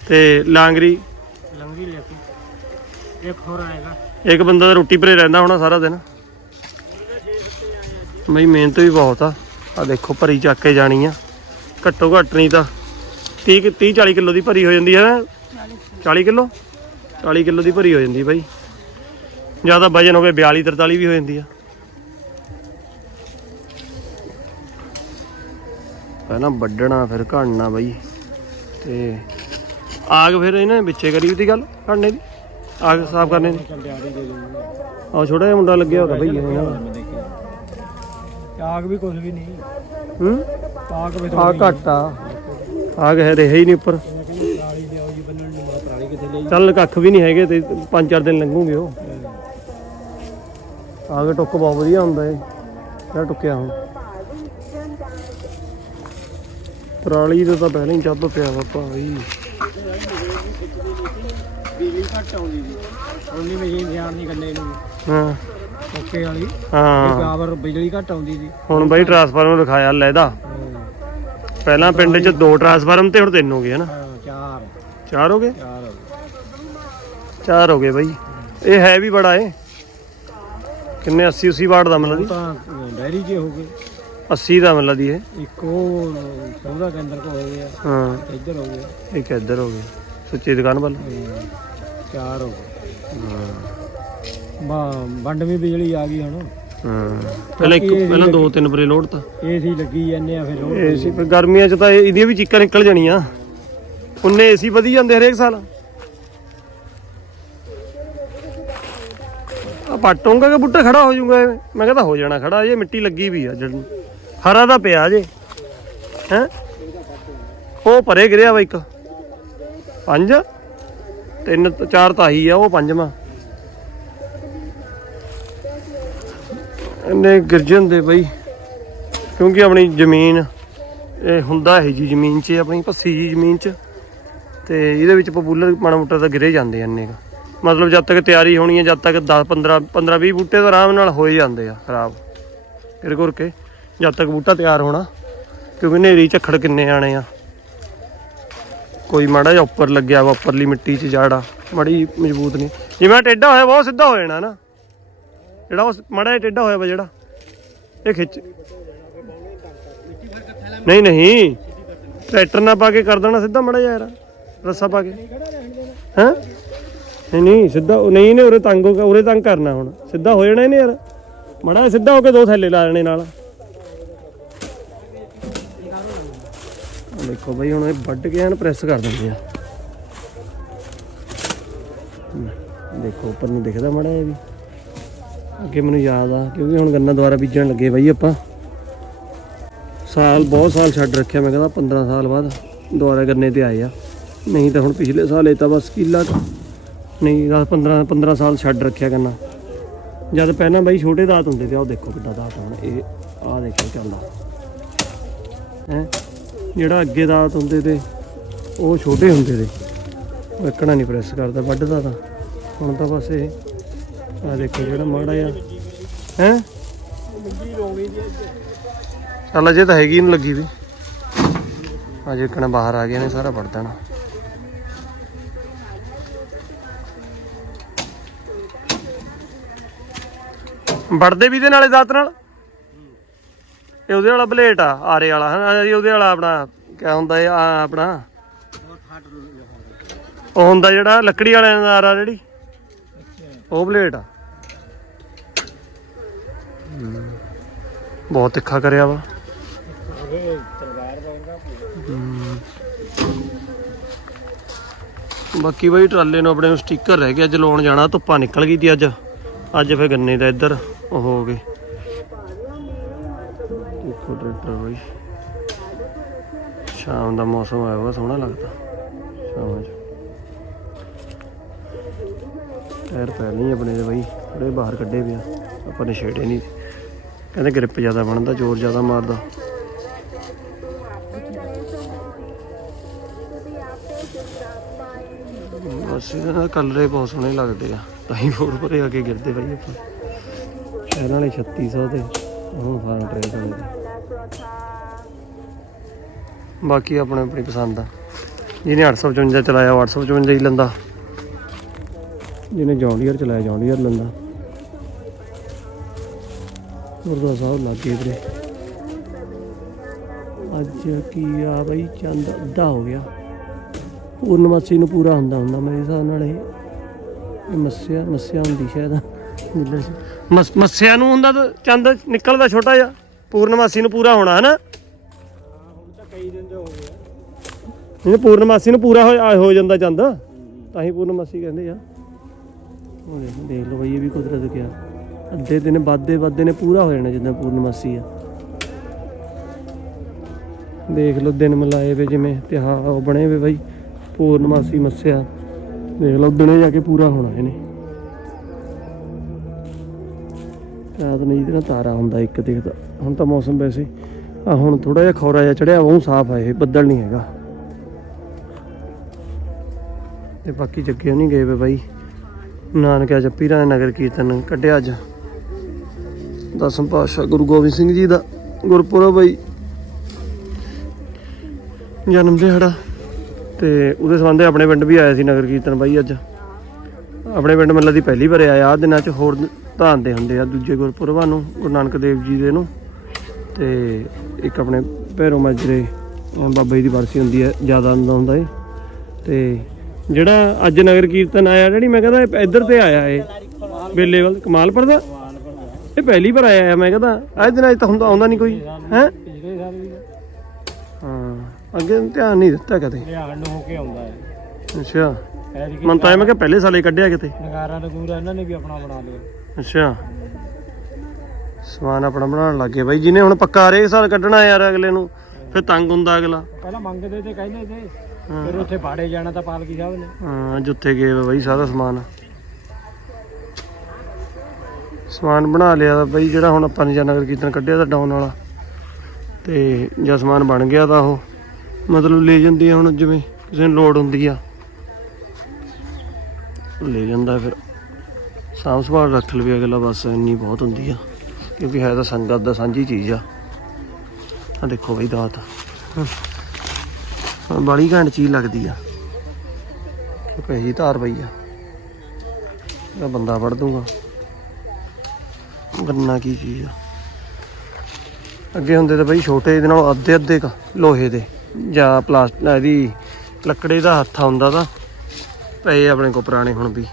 ਤੇ ਲਾਂਗਰੀ? लंगी लेके एक और आएगा ਇੱਕ ਬੰਦਾ ਤਾਂ ਰੋਟੀ ਭਰੇ ਰਹਿੰਦਾ ਹੋਣਾ ਸਾਰਾ ਦਿਨ ਬਈ ਮਿਹਨਤ ਵੀ ਬਹੁਤ ਆ ਆ ਦੇਖੋ ਭਰੀ ਚੱਕ ਕੇ ਜਾਣੀ ਆ ਘੱਟੋ ਘੱਟ ਨਹੀਂ ਤਾਂ 30 30 40 ਕਿਲੋ ਦੀ ਭਰੀ ਹੋ ਜਾਂਦੀ ਹੈ 40 ਕਿਲੋ 40 ਕਿਲੋ ਦੀ ਭਰੀ ਹੋ ਜਾਂਦੀ ਬਾਈ ਜਿਆਦਾ ਵਜਨ ਹੋਵੇ 42 43 ਵੀ ਹੋ ਜਾਂਦੀ ਆ ਪਹਿਲਾਂ ਵੱਢਣਾ ਫਿਰ ਘੜਨਾ ਬਾਈ ਤੇ ਆਗ ਫਿਰ ਇਹਨਾਂ ਨੇ ਵਿੱਚੇ ਕਰੀ ਦੀ ਗੱਲ ਕਰਨੇ ਦੀ। ਆਗ ਸਾਫ਼ ਕਰਨੇ ਦੀ। ਆ ਛੋਟਾ ਜਿਹਾ ਮੁੰਡਾ ਲੱਗਿਆ ਹੋਦਾ ਭਈ ਇਹਨਾਂ ਆਗ ਵੀ ਕੁਝ ਵੀ ਨਹੀਂ। ਹੂੰ? ਆਗ ਵੀ ਆ। ਘੱਟ ਆਗ ਹੈ ਰਹੇ ਹੀ ਨਹੀਂ ਉੱਪਰ। ਚੱਲ ਕੱਖ ਵੀ ਨਹੀਂ ਹੈਗੇ ਤੇ ਪੰਜ ਚਾਰ ਦਿਨ ਲੰਘੂਗੇ ਉਹ। ਆਗ ਟੁੱਕ ਬਹੁਤ ਵਧੀਆ ਹੁੰਦਾ ਏ। ਯਾਰ ਟੁੱਕਿਆ ਹੁਣ। ਪਰਾਲੀ ਦਾ ਤਾਂ ਪਹਿਲਾਂ ਹੀ ਚੱਬ ਪਿਆ ਵਾ ਭਾਈ। ਬਿਜਲੀ ਘੱਟ ਆਉਂਦੀ ਸੀ ਉਹਨੀ ਮਸ਼ੀਨ ਧਿਆਨ ਨਹੀਂ ਕਰਨੇ ਨੂੰ ਹਾਂ। ਓਕੇ ਵਾਲੀ। ਹਾਂ। ਪਾਵਰ ਬਿਜਲੀ ਘੱਟ ਆਉਂਦੀ ਸੀ ਹੁਣ ਬਾਈ ਟਰਾਂਸਫਾਰਮਰ ਲਿਖਾਇਆ ਲੈਦਾ ਪਹਿਲਾਂ ਪਿੰਡ 'ਚ ਦੋ ਟਰਾਂਸਫਾਰਮ ਤੇ ਹੁਣ ਤਿੰਨ ਹੋ ਗਏ ਹਨਾ? ਚਾਰ। ਚਾਰ ਹੋ ਗਏ? ਚਾਰ ਹੋ ਗਏ। ਚਾਰ ਹੋ ਗਏ ਬਾਈ। ਇਹ ਹੈ ਵੀ ਬੜਾ ਏ। ਕਿੰਨੇ 80 80 ਵਾਟ ਦਾ ਮਤਲਬ ਤਾਂ ਡੈਰੀ ਜੇ ਹੋ ਗਏ। 80 ਦਾ ਮਤਲਬ ਦੀ ਇਹ? ਇੱਕ ਉਹ ਸੌਦਾ ਕੇਂਦਰ ਕੋ ਹੋ ਗਿਆ ਹਾਂ। ਇੱਧਰ ਹੋ ਗਿਆ। ਇੱਕ ਇੱਧਰ ਹੋ ਗਿਆ। ਸੁੱਚੀ ਦੁਕਾਨ ਵੱਲ? ਹਾਂ, ਚਾਰ ਹੋ ਗਏ। ਵੰਡਵੀਂ ਬਿਜਲੀ ਆ ਗਈ ਹੁਣ। ਹਾਂ। ਪਹਿਲਾਂ ਇੱਕ ਪਹਿਲਾਂ ਦੋ ਤਿੰਨ ਬਰੇ ਲੋਡ ਤਾਂ। ਏਸੀ ਲੱਗੀ ਜਾਂਦੇ ਆ ਫਿਰ ਉਹ ਏਸੀ ਪਰ ਗਰਮੀਆਂ 'ਚ ਤਾਂ ਇਹ- ਇਹਦੀਆਂ ਵੀ ਚੀਕਾਂ ਨਿਕਲ ਜਾਣੀਆਂ। ਉਨੇ ਏਸੀ ਵਧੀ ਜਾਂਦੇ ਹਰੇਕ ਸਾਲ। ਆ ਪਟੂੰਗਾ ਕਿ ਬੁੱਟਾ ਖੜਾ ਹੋ ਜਾਊਗਾ ਐਵੇਂ? ਮੈਂ ਕਹਿੰਦਾ ਹੋ ਜਾਣਾ ਖੜਾ ਇਹ ਮਿੱਟੀ ਲੱਗੀ ਵੀ ਆ ਜੜ ਹਰਾ ਦਾ ਪਿਆ ਜੇ। ਹੈ? ਉਹ ਪਰੇ ਗਿਰਿਆ ਵਾ ਇੱਕ। ਪੰਜ? ਤਿੰਨ, ਚਾਰ ਤਾਂ ਹੀ ਆ, ਉਹ ਪੰਜਵਾਂ। ਇਹਨੇ ਗਿਰਜੇ ਹੁੰਦੇ ਬਈ। ਕਿਉਂਕਿ ਆਪਣੀ ਜ਼ਮੀਨ, ਇਹ ਹੁੰਦਾ ਹੈ ਜੀ ਜ਼ਮੀਨ 'ਚ, ਆਪਣੀ ਪੱਸੀ ਜੀ ਜ਼ਮੀਨ 'ਚ। ਤੇ ਇਹਦੇ ਵਿੱਚ ਪਪੂਲਰ ਮਾੜਾ ਮੋਟਾ ਤਾਂ ਗਿਰੇ ਜਾਂਦੇ ਆ ਇੰਨੇ ਕੁ। ਮਤਲਬ ਜਦ ਤੱਕ ਤਿਆਰੀ ਹੋਣੀ ਹੈ ਜਦ ਤੱਕ 10 15 15 20 ਬੂਟੇ ਤਾਂ ਆਰਾਮ ਨਾਲ ਹੋਏ ਜਾਂਦੇ ਆ, ਖਰਾਬ। ਗਿਰ ਘੁਰ ਕੇ। ਜਦ ਤੱਕ ਬੂਟਾ ਤਿਆਰ ਹੋਣਾ, ਕਿਉਂਕਿ ਨੇਰੀ ਝੱਖੜ ਕਿੰਨੇ ਆਣੇ ਆ। ਕੋਈ ਮਾੜਾ ਜਿਹਾ ਉੱਪਰ ਲੱਗਿਆ ਵਾ, ਉੱਪਰਲੀ ਮਿੱਟੀ 'ਚ ਜਾੜਾ, ਮੜੀ ਮਜ਼ਬੂਤ ਨਹੀਂ। ਜਿਵੇਂ ਆਹ ਟੇਢਾ ਹੋਇਆ ਬਹੁਤ ਸਿੱਧਾ ਹੋ ਜਾਣਾ ਨਾ। ਜਿਹੜਾ ਉਹ ਮਾੜਾ ਜਿਹਾ ਟੇਢਾ ਹੋਇਆ ਵਾ ਜਿਹੜਾ, ਇਹ ਖਿੱਚ। ਨਹੀਂ ਨਹੀਂ। ਟਰੈਕਟਰ ਨਾਲ ਪਾ ਕੇ ਕਰ ਦੇਣਾ ਸਿੱਧਾ ਮੜਾ ਯਾਰ, ਰੱਸਾ ਪਾ ਕੇ। ਹੈਂ? ਨਹੀਂ ਨਹੀਂ, ਸਿੱਧਾ ਨਹੀਂ ਨੇ ਉਰੇ ਤੰਗ ਹੋ ਉਰੇ ਤੰਗ ਕਰਨਾ ਹੁਣ। ਸਿੱਧਾ ਹੋ ਜਾਣਾ ਇਹਨੇ ਯਾਰ। ਮੜਾ ਸਿੱਧਾ ਹੋ ਕੇ ਦੋ ਥੈਲੇ ਲਾ ਲੈਣੇ ਨਾਲ। ਦੇਖੋ ਬਈ, ਹੁਣ ਇਹ ਵੱਢ ਕੇ ਐਨ ਪ੍ਰੈਸ ਕਰ ਦਿੰਦੇ ਆ। ਦੇਖੋ, ਉੱਪਰ ਨੂੰ ਦਿਖਦਾ ਮੜਾ ਇਹ ਵੀ। ਅੱਗੇ ਮੈਨੂੰ ਯਾਦ ਆ, ਕਿਉਂਕਿ ਹੁਣ ਗੰਨਾ ਦੁਬਾਰਾ ਬੀਜਣ ਲੱਗੇ ਬਈ ਆਪਾਂ। ਸਾਲ, ਬਹੁਤ ਸਾਲ ਛੱਡ ਰੱਖਿਆ, ਮੈਂ ਕਹਿੰਦਾ 15 ਸਾਲ ਬਾਅਦ ਦੁਬਾਰਾ ਗੰਨੇ ਤੇ ਆਏ ਆ। ਨਹੀਂ ਤਾਂ ਹੁਣ ਪਿਛਲੇ ਸਾਲ ਇਹ ਤਾਂ ਬਸ ਕਿੱਲਾ ਨਹੀਂ 10 15 15 ਸਾਲ ਛੱਡ ਰੱਖਿਆ ਗੰਨਾ। ਜਦ ਪਹਿਲਾਂ ਬਾਈ ਛੋਟੇ ਦਾਤ ਹੁੰਦੇ ਤੇ ਆਹ ਦੇਖੋ ਕਿੱਡਾ ਦਾਤ ਹੁਣ। ਇਹ ਆਹ ਦੇਖੋ ਚੱਲਦਾ। ਹੈ? ਜਿਹੜਾ ਅੱਗੇ ਦਾਤ ਹੁੰਦੇ ਤੇ, ਉਹ ਛੋਟੇ ਹੁੰਦੇ ਤੇ। ਰੱਖਣਾ ਨਹੀਂ ਪ੍ਰੈਸ ਕਰਦਾ, ਵੱਢਦਾ ਤਾਂ। ਹੁਣ ਤਾਂ ਬਸ ਇਹ, ਆਹ ਦੇਖੋ ਜਿਹੜਾ ਮਾੜਾ ਆ ਹੈ? ਚੱਲ ਅਜੇ ਤਾਂ ਹੈਗੀ ਇਹਨੂੰ ਲੱਗੀ ਵੀ। ਅਜੇ ਕਣਾ ਬਾਹਰ ਆ ਗਿਆ ਨੇ, ਸਾਰਾ ਵੜ ਦੇਣਾ। ਵੜਦੇ ਵੀ ਦੇ ਨਾਲੇ ਦਾਤ ਨਾਲ? ਇਹ ਉਹਦੇ ਵਾਲਾ ਬਲੇਟ ਆ, ਆਰੇ ਵਾਲਾ ਹਾਂ ਜੀ ਉਹਦੇ ਵਾਲਾ ਆਪਣਾ, ਕਿਆ ਹੁੰਦਾ ਇਹ, ਆ, ਆਪਣਾ? ਉਹ ਹੁੰਦਾ ਜਿਹੜਾ ਲੱਕੜੀ ਵਾਲਿਆਂ ਦਾ ਆਰਾ ਜਿਹੜੀ? ਉਹ ਬਲੇਟ ਆ। ਬਹੁਤ ਤਿੱਖਾ ਕਰਿਆ ਵਾ। ਬਾਕੀ ਬਈ ਟਰਾਲੇ ਨੂੰ ਆਪਣੇ ਨੂੰ ਸਟicker ਰਹਿ ਗਿਆ ਅੱਜ ਲਾਉਣ ਜਾਣਾ, ਧੁੱਪਾਂ ਨਿਕਲ ਗਈ ਤੀ ਅੱਜ। ਅੱਜ ਫੇ ਗੰਨੇ ਦਾ ਇੱਧਰ, ਉਹ ਹੋ ਗਏ। ਦੇਖੋ ਟਰੈਕਟਰ ਬਈ। ਸ਼ਾਮ ਦਾ ਮੌਸਮ ਆਇਆ ਹੋਇਆ ਸੋਹਣਾ ਲੱਗਦਾ। ਸ਼ਾਮ 'ਚ। ਟਾਇਰ ਪੈ ਨਹੀਂ ਆਪਣੇ ਦੇ ਬਈ ਥੋੜੇ ਬਾਹਰ ਕੱਢੇ ਪਿਆ ਆਪਾਂ ਨੇ ਛੇੜੇ ਨਹੀਂ। ਕਹਿੰਦੇ ਗ੍ਰਿਪ ਜ਼ਿਆਦਾ ਬਣਦਾ, ਜ਼ੋਰ ਜ਼ਿਆਦਾ ਮਾਰਦਾ। ਬਸ ਇਹਦਾ ਕਲਰੇ ਬਹੁਤ ਸੋਹਣੇ ਲੱਗਦੇ ਆ। ਤਾਂ ਹੀ ਹੋਰ ਭਰੇ ਆ ਕੇ ਗਿਰਦੇ ਬਈ ਆਪਾਂ। ਸ਼ਹਿਰਾਂ ਵਾਲੇ 3600 ਤੇ ਹੁਣ ਫਾਰਮ ਟ੍ਰੇਡ ਹੁੰਦੇ ਬਾਕੀ ਆਪਣੇ ਆਪਣੀ ਪਸੰਦ ਆ। ਜਿਹਨੇ 855 ਚਲਾਇਆ, ਉਹ 855 ਹੀ ਲੈਂਦਾ। ਜਿਹਨੇ ਜੌਂਡੀਅਰ ਚਲਾਇਆ, ਜੌਂਡੀਅਰ ਲੈਂਦਾ। ਗੁਰਦੁਆਰਾ ਸਾਹਿਬ ਲੱਗੇ ਵੀਰੇ। ਅੱਜ ਕੀ ਆ ਬਈ? ਚੰਦ ਅੱਧਾ ਹੋ ਗਿਆ। ਪੂਰਨਮਾਸੀ ਨੂੰ ਪੂਰਾ ਹੁੰਦਾ ਹੁੰਦਾ ਮੇਰੇ ਹਿਸਾਬ ਨਾਲ ਇਹ। ਇਹ ਮੱਸਿਆ ਮੱਸਿਆ ਹੁੰਦੀ ਸ਼ਾਇਦ। ਮੱਸਿਆ ਨੂੰ ਹੁੰਦਾ ਤਾਂ ਚੰਦ ਨਿਕਲਦਾ ਛੋਟਾ ਜਿਹਾ। ਪੂਰਨਮਾਸੀ ਨੂੰ ਪੂਰਾ ਹੋਣਾ ਹੈ ਨਾ ਹੁਣ ਤਾਂ ਕਈ ਦਿਨ ਦੇ ਹੋ ਗਏ ਇਹ ਪੂਰਨਮਾਸੀ ਨੂੰ ਪੂਰਾ ਹੋ ਹੋ ਜਾਂਦਾ ਚੰਦ। ਤਾਂ ਹੀ ਪੂਰਨਮਾਸੀ ਕਹਿੰਦੇ ਆ। ਉਹ ਦੇਖ ਦੇਖ ਲਓ ਬਈ, ਇਹ ਵੀ ਕੁਦਰਤ ਕਿਆ। ਅੱਧੇ ਦਿਨ ਵਾਧੇ ਵਾਧੇ ਨੇ ਪੂਰਾ ਹੋ ਜਾਣਾ ਜਿੱਦਾਂ ਪੂਰਨਮਾਸੀ ਆ। ਦੇਖ ਲਓ ਦਿਨ ਮਲਾਏ ਵੇ ਜਿਵੇਂ ਤਿਉਹਾਰ ਉਹ ਬਣੇ ਵੇ ਬਾਈ, ਪੂਰਨਮਾਸੀ ਮੱਸਿਆ। ਦੇਖ ਲਓ ਦਿਨੇ ਜਾ ਕੇ ਪੂਰਾ ਹੋਣਾ ਇਹਨੇ। ਰਾਤ ਨੂੰ ਜਿਹਦੇ ਨਾਲ ਤਾਰਾ ਹੁੰਦਾ ਇੱਕ ਦਿਖਦਾ ਹੁਣ ਤਾਂ ਮੌਸਮ ਵੈਸੇ ਆ ਹੁਣ ਥੋੜਾ ਜਿਹਾ ਖੌਰਾ ਜਿਹਾ ਚੜਿਆ ਉਹ ਸਾਫ਼ ਆ ਇਹ, ਬੱਦਲ ਨਹੀਂ ਹੈਗਾ। ਤੇ ਬਾਕੀ ਜੱਗੇ ਨਹੀਂ ਗਏ ਵੇ ਬਾਈ। ਨਾਨਕਿਆ ਚ ਪੀਰਾਂ ਦੇ ਨਗਰ ਕੀਰਤਨ ਕੱਢਿਆ ਅੱਜ। ਦਸਮ ਪਾਤਸ਼ਾਹ ਗੁਰੂ ਗੋਬਿੰਦ ਸਿੰਘ ਜੀ ਦਾ ਗੁਰਪੁਰਬ ਬਾਈ। ਜਨਮ ਦਿਹਾੜਾ। ਤੇ ਉਹਦੇ ਸੰਬੰਧੇ ਆਪਣੇ ਪਿੰਡ ਵੀ ਆਇਆ ਸੀ ਨਗਰ ਕੀਰਤਨ ਬਾਈ ਅੱਜ। ਆਪਣੇ ਪਿੰਡ ਮੱਲਾ ਦੀ ਪਹਿਲੀ ਵਾਰ ਆਇਆ, ਆਹ ਦਿਨਾਂ ਚ ਹੋਰ ਧਾਨ ਦੇ ਹੁੰਦੇ ਆ ਦੂਜੇ ਗੁਰਪੁਰਬਾਂ ਨੂੰ, ਗੁਰੂ ਨਾਨਕ ਦੇਵ ਜੀ ਦੇ ਨੂੰ। ਤੇ ਇੱਕ ਆਪਣੇ ਭੈਰੋ ਮਾਜਰੇ ਬਾਬਾ ਜੀ ਦੀ ਵਰਸੀ ਹੁੰਦੀ ਹੈ, ਜ਼ਿਆਦਾ ਹੁੰਦਾ ਹੁੰਦਾ ਏ। ਤੇ ਜਿਹੜਾ ਅੱਜ ਨਗਰ ਕੀਰਤਨ ਆਇਆ, ਜਿਹੜੀ ਮੈਂ ਕਹਿੰਦਾ ਇੱਧਰ ਤੇ ਆਇਆ ਏ ਬੇਲੇ ਵੱਲ, ਕਮਾਲਪੁਰ ਦਾ? ਇਹ ਪਹਿਲੀ ਵਾਰ ਆਇਆ ਮੈਂ ਕਹਿੰਦਾ, ਅੱਜ ਦਿਨਾਂ 'ਚ ਤਾਂ ਹੁੰਦਾ, ਆਉਂਦਾ ਨਹੀਂ ਕੋਈ, ਹੈ? ਹਾਂ, ਅੱਗੇ ਧਿਆਨ ਨਹੀਂ ਦਿੱਤਾ ਕਦੇ। ਲਿਆਣ ਨੂੰ ਹੋ ਕੇ ਆਉਂਦਾ ਹੈ ਅੱਛਾ। ਮਨ ਤਾਂ ਮੈਂ ਕਿ ਪਹਿਲੇ ਸਾਲੇ ਕੱਢਿਆ ਕਿਤੇ। ਨਗਾਰਾ ਨਗੂਰਾ ਇਹਨਾਂ ਨੇ ਵੀ ਆਪਣਾ ਬਣਾ ਲਿਆ ਅੱਛਾ। ਸਮਾਨ ਆਪਣਾ ਬਣਾਉਣ ਲੱਗੇ ਬਾਈ, ਜਿਹਨੇ ਹੁਣ ਪੱਕਾ ਰੇ ਸਾਲ ਕੱਢਣਾ ਯਾਰ ਅਗਲੇ ਨੂੰ। ਫਿਰ ਤੰਗ ਹੁੰਦਾ ਅਗਲਾ। ਪਹਿਲਾਂ ਮੰਗਦੇ ਤੇ ਕਹਿੰਦੇ ਤੇ ਫਿਰ ਉੱਥੇ ਬਾੜੇ ਜਾਣਾ ਤਾਂ ਪਾਲਕੀ ਸਾਹਿਬ ਨੇ। ਹਾਂ ਅੱਜ ਉੱਥੇ ਗਏ ਬਾਈ ਸਾਰਾ ਸਮਾਨ। ਸਮਾਨ ਬਣਾ ਲਿਆ ਤਾਂ ਬਾਈ ਜਿਹੜਾ ਹੁਣ ਆਪਾਂ ਨਗਰ ਕੀਰਤਨ ਕੱਢਿਆ ਤਾਂ ਡਾਊਨ ਵਾਲਾ। ਤੇ ਜਾਂ ਸਮਾਨ ਬਣ ਗਿਆ ਤਾਂ ਉਹ ਮਤਲਬ ਲੈ ਜਾਂਦੇ ਆ ਹੁਣ ਜਿਵੇਂ ਕਿਸੇ ਨੂੰ ਲੋੜ ਹੁੰਦੀ ਆ। ਲੈ ਜਾਂਦਾ ਫਿਰ। ਸਾਂਭ ਸੰਭਾਲ ਰੱਖ ਲਵੇ ਅਗਲਾ ਬਸ ਇੰਨੀ ਬਹੁਤ ਹੁੰਦੀ ਆ। ਕਿਉਂਕਿ ਹੈ ਤਾਂ ਸੰਗਤ ਦਾ ਸਾਂਝੀ ਚੀਜ਼ ਆ। ਆ ਦੇਖੋ ਬਈ ਦਾਤ। ਹਾਂ। ਬੜੀ ਘੈਂਟ ਚੀਜ਼ ਲੱਗਦੀ ਆ। ਪਈ ਧਾਰ ਪਈ ਆ। ਇਹ ਬੰਦਾ ਵੜ ਦੂੰਗਾ ਗੰਨਾ ਕੀ ਚੀਜ਼ ਆ। ਅੱਗੇ ਹੁੰਦੇ ਤਾਂ ਬਈ ਛੋਟੇ ਇਹਦੇ ਨਾਲ ਅੱਧੇ ਅੱਧੇ ਕ ਲੋਹੇ ਦੇ। ਜਾਂ ਪਲਾਸਟਿਕ ਇਹਦੀ ਲੱਕੜੇ ਦਾ ਹੱਥਾ ਹੁੰਦਾ ਤਾਂ। ਪਏ ਆਪਣੇ ਕੋ ਪੁਰਾਣੇ ਹੁਣ ਵੀ।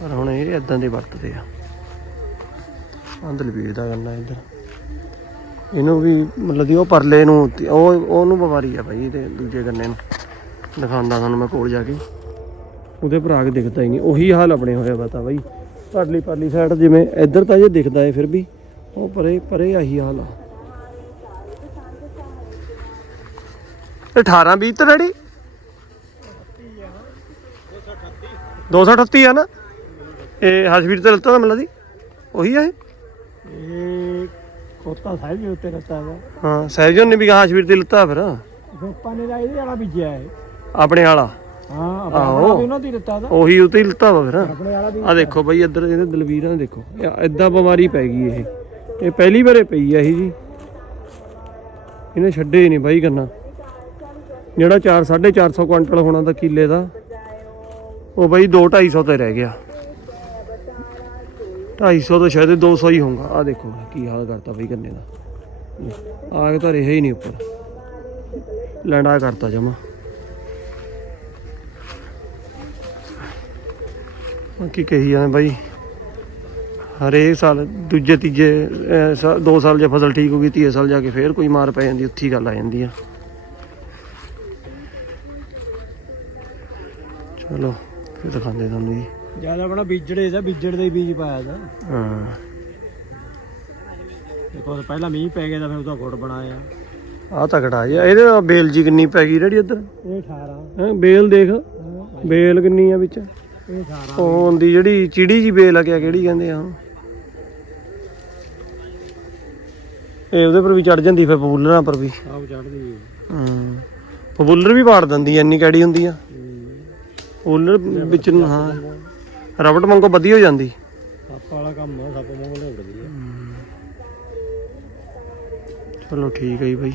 ਪਰ ਹੁਣ ਇਹ ਇਦਾਂ ਦੇ ਵਰਤਦੇ ਆ। ਅੰਦਰ ਵੀਰ ਦਾ ਗੰਨਾ ਇੱਧਰ। ਇਹਨੂੰ ਵੀ ਮਤਲਬ ਕਿ ਉਹ ਪਰਲੇ ਨੂੰ ਉਹ ਉਹਨੂੰ ਬਿਮਾਰੀ ਆ ਭਾਈ ਇਹਦੇ ਦੂਜੇ ਗੰਨੇ ਨੂੰ। ਦਿਖਾਉਂਦਾ ਤੁਹਾਨੂੰ ਮੈਂ ਕੋਲ ਜਾ ਕੇ। ਉਹਦੇ ਭਰਾਗ ਦਿਖਦਾ ਹੀ ਨਹੀਂ। ਉਹੀ ਹਾਲ ਆਪਣੇ ਹੋਇਆ ਵਾ ਬਾਈ। ਪਰਲੀ ਪਰਲੀ ਸਾਈਡ ਜਿਵੇਂ ਇੱਧਰ ਤਾਂ ਜੇ ਦਿਖਦਾ ਹੈ ਫਿਰ ਵੀ, ਉਹ ਪਰੇ ਪਰੇ ਆਹੀ ਹਾਲ ਆ। ਇਹ 18 20 ਤੇ ਰੈਡੀ 238 ਆ ਨਾ? ਇਹ ਹਸਵੀਰ ਤੇ ਲੱਤਾ ਤਾਂ ਮਿਲਦਾ ਦੀ ਉਹੀ ਆ ਇਹ ਕੋਤਾ ਸਾਹਿਬ ਉੱਤੇ ਹਾਂ ਸਹਿਜਨ ਨੇ ਵੀ ਹਸਵੀਰ ਤੇ ਲੱਤਾ ਫਿਰ। ਰੋਪਾ ਨੇ ਤਾਂ ਇਹਦੇ ਵਾਲਾ ਬੀਜਿਆ ਹੈ ਆਪਣੇ ਵਾਲਾ? ਹਾਂ ਆਪਣਾ ਵੀ ਉਹਨਾਂ ਦੀ ਦਿੱਤਾ ਦਾ। ਉਹੀ ਉਤੇ ਹੀ ਲੱਤਾ ਵਾ ਫਿਰ। ਆਪਣੇ ਵਾਲਾ ਵੀ ਆ ਦੇਖੋ ਬਈ ਇੱਧਰ ਇਹਦੇ ਦਲਵੀਰਾਂ ਦੇਖੋ। ਇਦਾਂ ਬਿਮਾਰੀ ਪੈ ਗਈ ਇਹ। ਇਹ ਪਹਿਲੀ ਵਾਰੇ ਪਈ ਆ ਇਹ ਜੀ। ਇਹਨੇ ਛੱਡੇ ਹੀ ਨਹੀਂ ਬਾਈ ਕਰਨਾ ਜਿਹੜਾ 4 450 ਕੁਇੰਟਲ ਹੋਣਾ ਤਾਂ ਕਿੱਲੇ ਦਾ। ਉਹ ਬਾਈ 2 250 ਤੇ ਰਹਿ ਗਿਆ। 250 ਤੋਂ ਸ਼ਾਇਦ 200 ਹੀ ਹੋਊਗਾ। ਆ ਦੇਖੋ ਕੀ ਹਾਲ ਕਰਤਾ ਬਈ ਗੰਨੇ ਦਾ। ਆਗ ਤਾਂ ਰਿਹਾ ਹੀ ਨਹੀਂ ਉੱਪਰ। ਲੈਂਡਾ ਕਰਤਾ ਜਮਾ। ਕੀ ਕਹੀ ਜਾਂਦੇ ਬਾਈ? ਹਰੇਕ ਸਾਲ ਦੂਜੇ ਤੀਜੇ ਅਹ, ਦੋ ਸਾਲ ਜੇ ਫਸਲ ਠੀਕ ਹੋ ਗਈ ਤੀਏ ਸਾਲ ਜਾ ਕੇ ਫੇਰ ਕੋਈ ਮਾਰ ਪੈ ਜਾਂਦੀ ਉੱਥੀ ਗੱਲ ਆ ਜਾਂਦੀ ਆ। ਚਲੋ ਫਿਰ ਦਿਖਾਉਂਦੇ ਤੁਹਾਨੂੰ ਜੀ। ਜ਼ਿਆਦਾ ਆਪਣਾ ਬੀਜੜੇ ਦਾ ਬੀਜੜ ਦਾ ਹੀ ਬੀਜ ਪਾਇਆ ਦਾ ਹਾਂ। ਦੇਖੋ ਪਹਿਲਾਂ ਮੀਂਹ ਪੈ ਗਿਆ ਤਾਂ ਫਿਰ ਉਹਦਾ ਗੁੜ ਬਣਾਇਆ। ਆ ਤਕੜਾ ਜਿਹਾ ਇਹਦੇ ਨਾਲ ਬੇਲ ਜੀ ਕਿੰਨੀ ਪੈ ਗਈ ਰੜੀ ਇੱਧਰ ਇਹ 18 ਹੈਂ ਬੇਲ ਦੇਖ। ਬੇਲ। ਕਿੰਨੀ ਆ ਵਿੱਚ? ਇਹ 18 ਉਹ ਹੁੰਦੀ ਜਿਹੜੀ ਚਿੜੀ ਜੀ ਬੇਲ ਆ ਕਿਆ ਕਿਹੜੀ ਕਹਿੰਦੇ ਆ? ਇਹ ਉਹਦੇ ਪਰ ਵੀ ਚੜ ਜਾਂਦੀ ਫਿਰ ਪਪੂਲਰਾਂ ਪਰ ਵੀ। ਆਪ ਚੜਦੀ ਹੂੰ। ਪਪੂਲਰ ਵੀ ਪਾੜ ਦਿੰਦੀ ਐ ਇੰਨੀ ਕੈੜੀ ਹੁੰਦੀ ਆ। ਪਪੂਲਰ ਵਿੱਚ ਨੂੰ ਹਾਂ। ਰਬੜ ਮੰਗੋ ਵਧੀ ਹੋ ਜਾਂਦੀ। ਸੱਪ ਵਾਲਾ ਕੰਮ ਆ ਸੱਪ ਵਾਂਗੂ ਲੈ ਉੜਦੀ ਆ ਚਲੋ ਠੀਕ ਹੈ ਜੀ ਬਾਈ